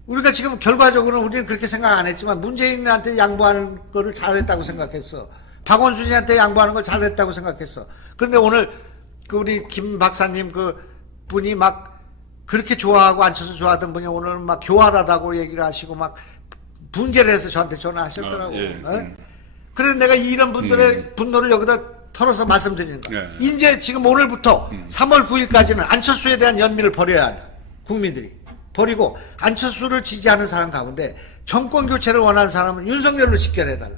우리가 지금 결과적으로는 우리는 그렇게 생각 안 했지만 문재인한테 양보하는 거를 잘했다고 생각했어. 박원순이한테 양보하는 걸 잘했다고 생각했어. 그런데 오늘 우리 김 박사님 분이 막 그렇게 좋아하고 안철수 좋아하던 분이 오늘 막 교활하다고 얘기를 하시고 막 분개를 해서 저한테 전화하셨더라고요. 그래서 내가 이런 분들의 분노를 여기다 털어서 말씀드리는 거예요. 이제 지금 오늘부터 3월 9일까지는 안철수에 대한 연민을 버려야 한다. 국민들이. 버리고 안철수를 지지하는 사람 가운데 정권 교체를 원하는 사람은 윤석열로 직결해달라.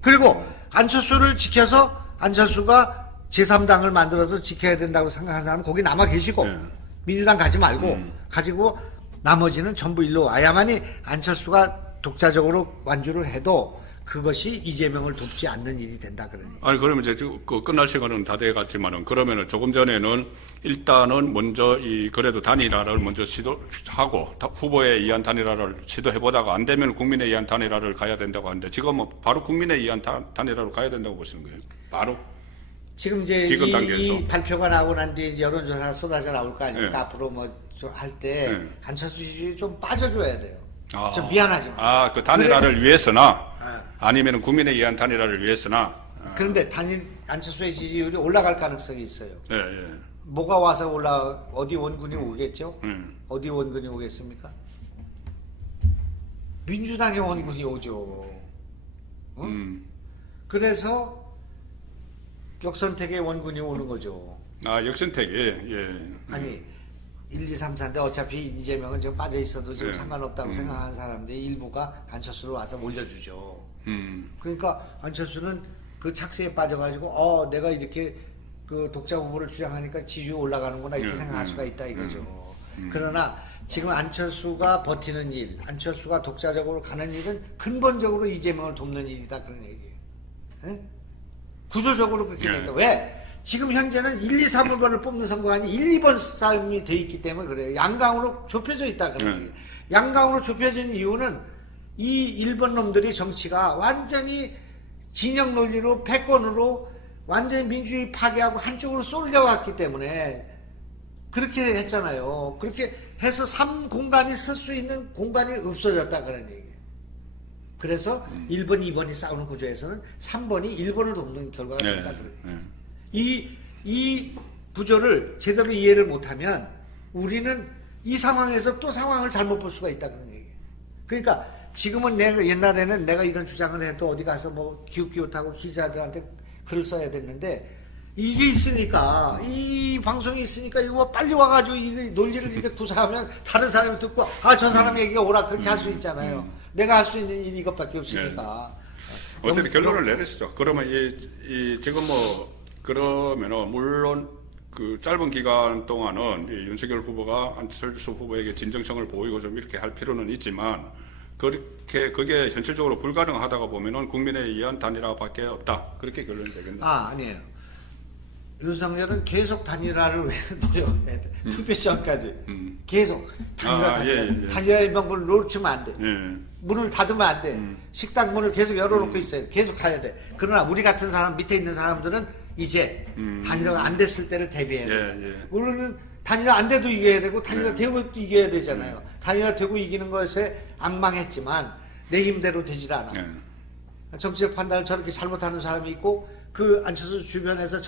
그리고 안철수를 지켜서 안철수가 제3당을 만들어서 지켜야 된다고 생각하는 사람은 거기 남아 계시고 민주당 가지 말고 가지고 나머지는 전부 일로 와야만이 안철수가 독자적으로 완주를 해도 그것이 이재명을 돕지 않는 일이 된다 그러니. 아니 그러면 이제 끝날 시간은 다 돼갔지만은 그러면은 조금 전에는 일단은 먼저 그래도 단일화를 먼저 시도하고 후보에 의한 단일화를 시도해보다가 안 되면 국민에 의한 단일화를 가야 된다고 하는데 지금은 바로 국민에 의한 단일화로 가야 된다고 보시는 거예요? 바로? 지금 이제 지금 이 발표가 나오고 난 뒤에 여론조사 쏟아져 나올 거 아닙니까? 앞으로 뭐 할 때 안철수 지지율이 좀 빠져줘야 돼요. 좀 미안하지만. 그 단일화를 위해서나 아니면 국민에 의한 단일화를 위해서나. 그런데 안철수의 지지율이 올라갈 가능성이 있어요. 예. 뭐가 와서 어디 원군이 오겠죠? 어디 원군이 오겠습니까? 민주당의 원군이 오죠. 그래서 역선택의 원군이 오는 거죠. 역선택이, 예. 아니, 1, 2, 3, 4인데 어차피 이재명은 지금 빠져 있어도 지금 상관없다고 생각하는 사람들 일부가 안철수로 와서 몰려주죠. 그러니까 안철수는 그 착시에 빠져가지고 내가 이렇게 그 독자 후보를 주장하니까 지지율이 올라가는구나 이렇게 생각할 수가 있다 이거죠. 그러나 지금 안철수가 버티는 일, 안철수가 독자적으로 가는 일은 근본적으로 이재명을 돕는 일이다 그런 얘기예요. 구조적으로 그렇게 된다. 왜? 지금 현재는 1, 2, 3번을 뽑는 선거가 아니 1, 2번 싸움이 돼 있기 때문에 그래요. 양강으로 좁혀져 있다 그런 얘기예요. 양강으로 좁혀진 이유는 이 1번 놈들이 정치가 완전히 진영 논리로 패권으로 완전히 민주주의 파괴하고 한쪽으로 쏠려왔기 때문에 그렇게 했잖아요. 그렇게 해서 3공간이 쓸 수 있는 공간이 없어졌다 그런 얘기예요. 그래서 1번, 2번이 싸우는 구조에서는 3번이 1번을 돕는 결과가 된다. 이 구조를 제대로 이해를 못하면 우리는 이 상황에서 또 상황을 잘못 볼 수가 있다는 얘기예요. 그러니까 지금은 옛날에는 내가 이런 주장을 해도 어디 가서 뭐 기웃기웃하고 기자들한테 글을 써야 됐는데 이게 있으니까, 이 방송이 있으니까 이거 빨리 와가지고 이 논리를 이렇게 구사하면 다른 사람이 듣고 저 사람 얘기가 오라 그렇게 할 수 있잖아요. 내가 할 수 있는 일이 이것밖에 없으니까. 어쨌든 결론을 내리시죠. 그러면 지금 그러면은 물론 그 짧은 기간 동안은 이 윤석열 후보가 안철수 후보에게 진정성을 보이고 좀 이렇게 할 필요는 있지만 그게 현실적으로 불가능하다가 보면은 국민에 의한 단일화밖에 없다. 그렇게 결론이 되겠네요. 아니에요. 윤석열은 계속 단일화를 위해서 노력해야 돼. 투표 전까지. 계속 단일화 일방분을 놓치면 안 돼. 문을 닫으면 안 돼. 식당 문을 계속 열어놓고 있어야 돼. 계속 가야 돼. 그러나 우리 같은 사람, 밑에 있는 사람들은 이제 단일화가 안 됐을 때를 대비해야 돼. 우리는 단일화 안 돼도 이겨야 되고 단일화 되고 이겨야 되잖아요. 단일화 되고 이기는 것에 악망했지만 내 힘대로 되질 않아. 정치적 판단을 저렇게 잘못하는 사람이 있고 그 안철수 주변에서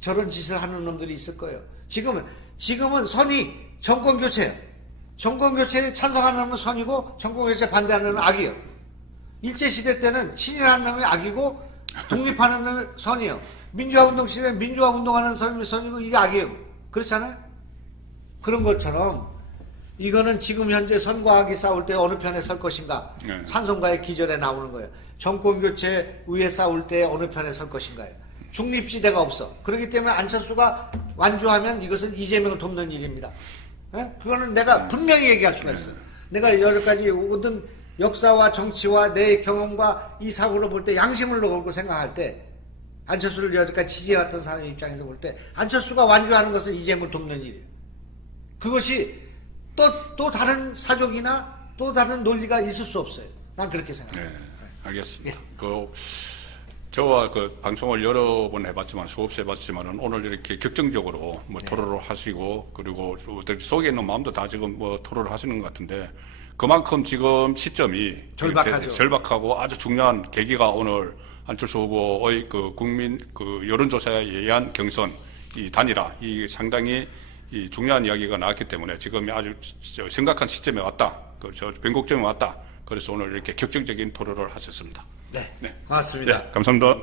저런 짓을 하는 놈들이 있을 거예요. 지금은 선이 정권 교체예요. 정권 교체에 찬성하는 놈은 선이고 정권 교체에 반대하는 놈은 악이에요. 일제 시대 때는 친일하는 놈이 악이고 독립하는 놈이 선이에요. 민주화 운동 시대는 민주화 운동하는 사람이 선이고 이게 악이에요. 그렇잖아요. 그런 것처럼 이거는 지금 현재 선과 악이 싸울 때 어느 편에 설 것인가. 산성과의 기절에 나오는 거예요. 정권 교체 위에 싸울 때 어느 편에 설 것인가요. 중립지대가 없어. 그렇기 때문에 안철수가 완주하면 이것은 이재명을 돕는 일입니다. 그거는 내가 분명히 얘기할 수가 있어요. 내가 여기까지 모든 역사와 정치와 내 경험과 이 사고를 볼 때 양심을 걸고 생각할 때 안철수를 여기까지 지지해왔던 사람 입장에서 볼 때 안철수가 완주하는 것은 이재명을 돕는 일이에요. 그것이 또 다른 사족이나 또 다른 논리가 있을 수 없어요. 난 그렇게 생각해요. 알겠습니다. 저와 방송을 여러 번 해봤지만 수없이 해봤지만은 오늘 이렇게 격정적으로 토론을 하시고 그리고 속에 있는 마음도 다 지금 토론을 하시는 것 같은데 그만큼 지금 시점이 절박하고 아주 중요한 계기가 오늘 안철수 후보의 국민 여론조사에 의한 경선 이 단일화 이 상당히 이 중요한 이야기가 나왔기 때문에 지금 아주 심각한 시점에 왔다. 변곡점에 왔다. 그래서 오늘 이렇게 격정적인 토론을 하셨습니다. 네. 고맙습니다. 감사합니다.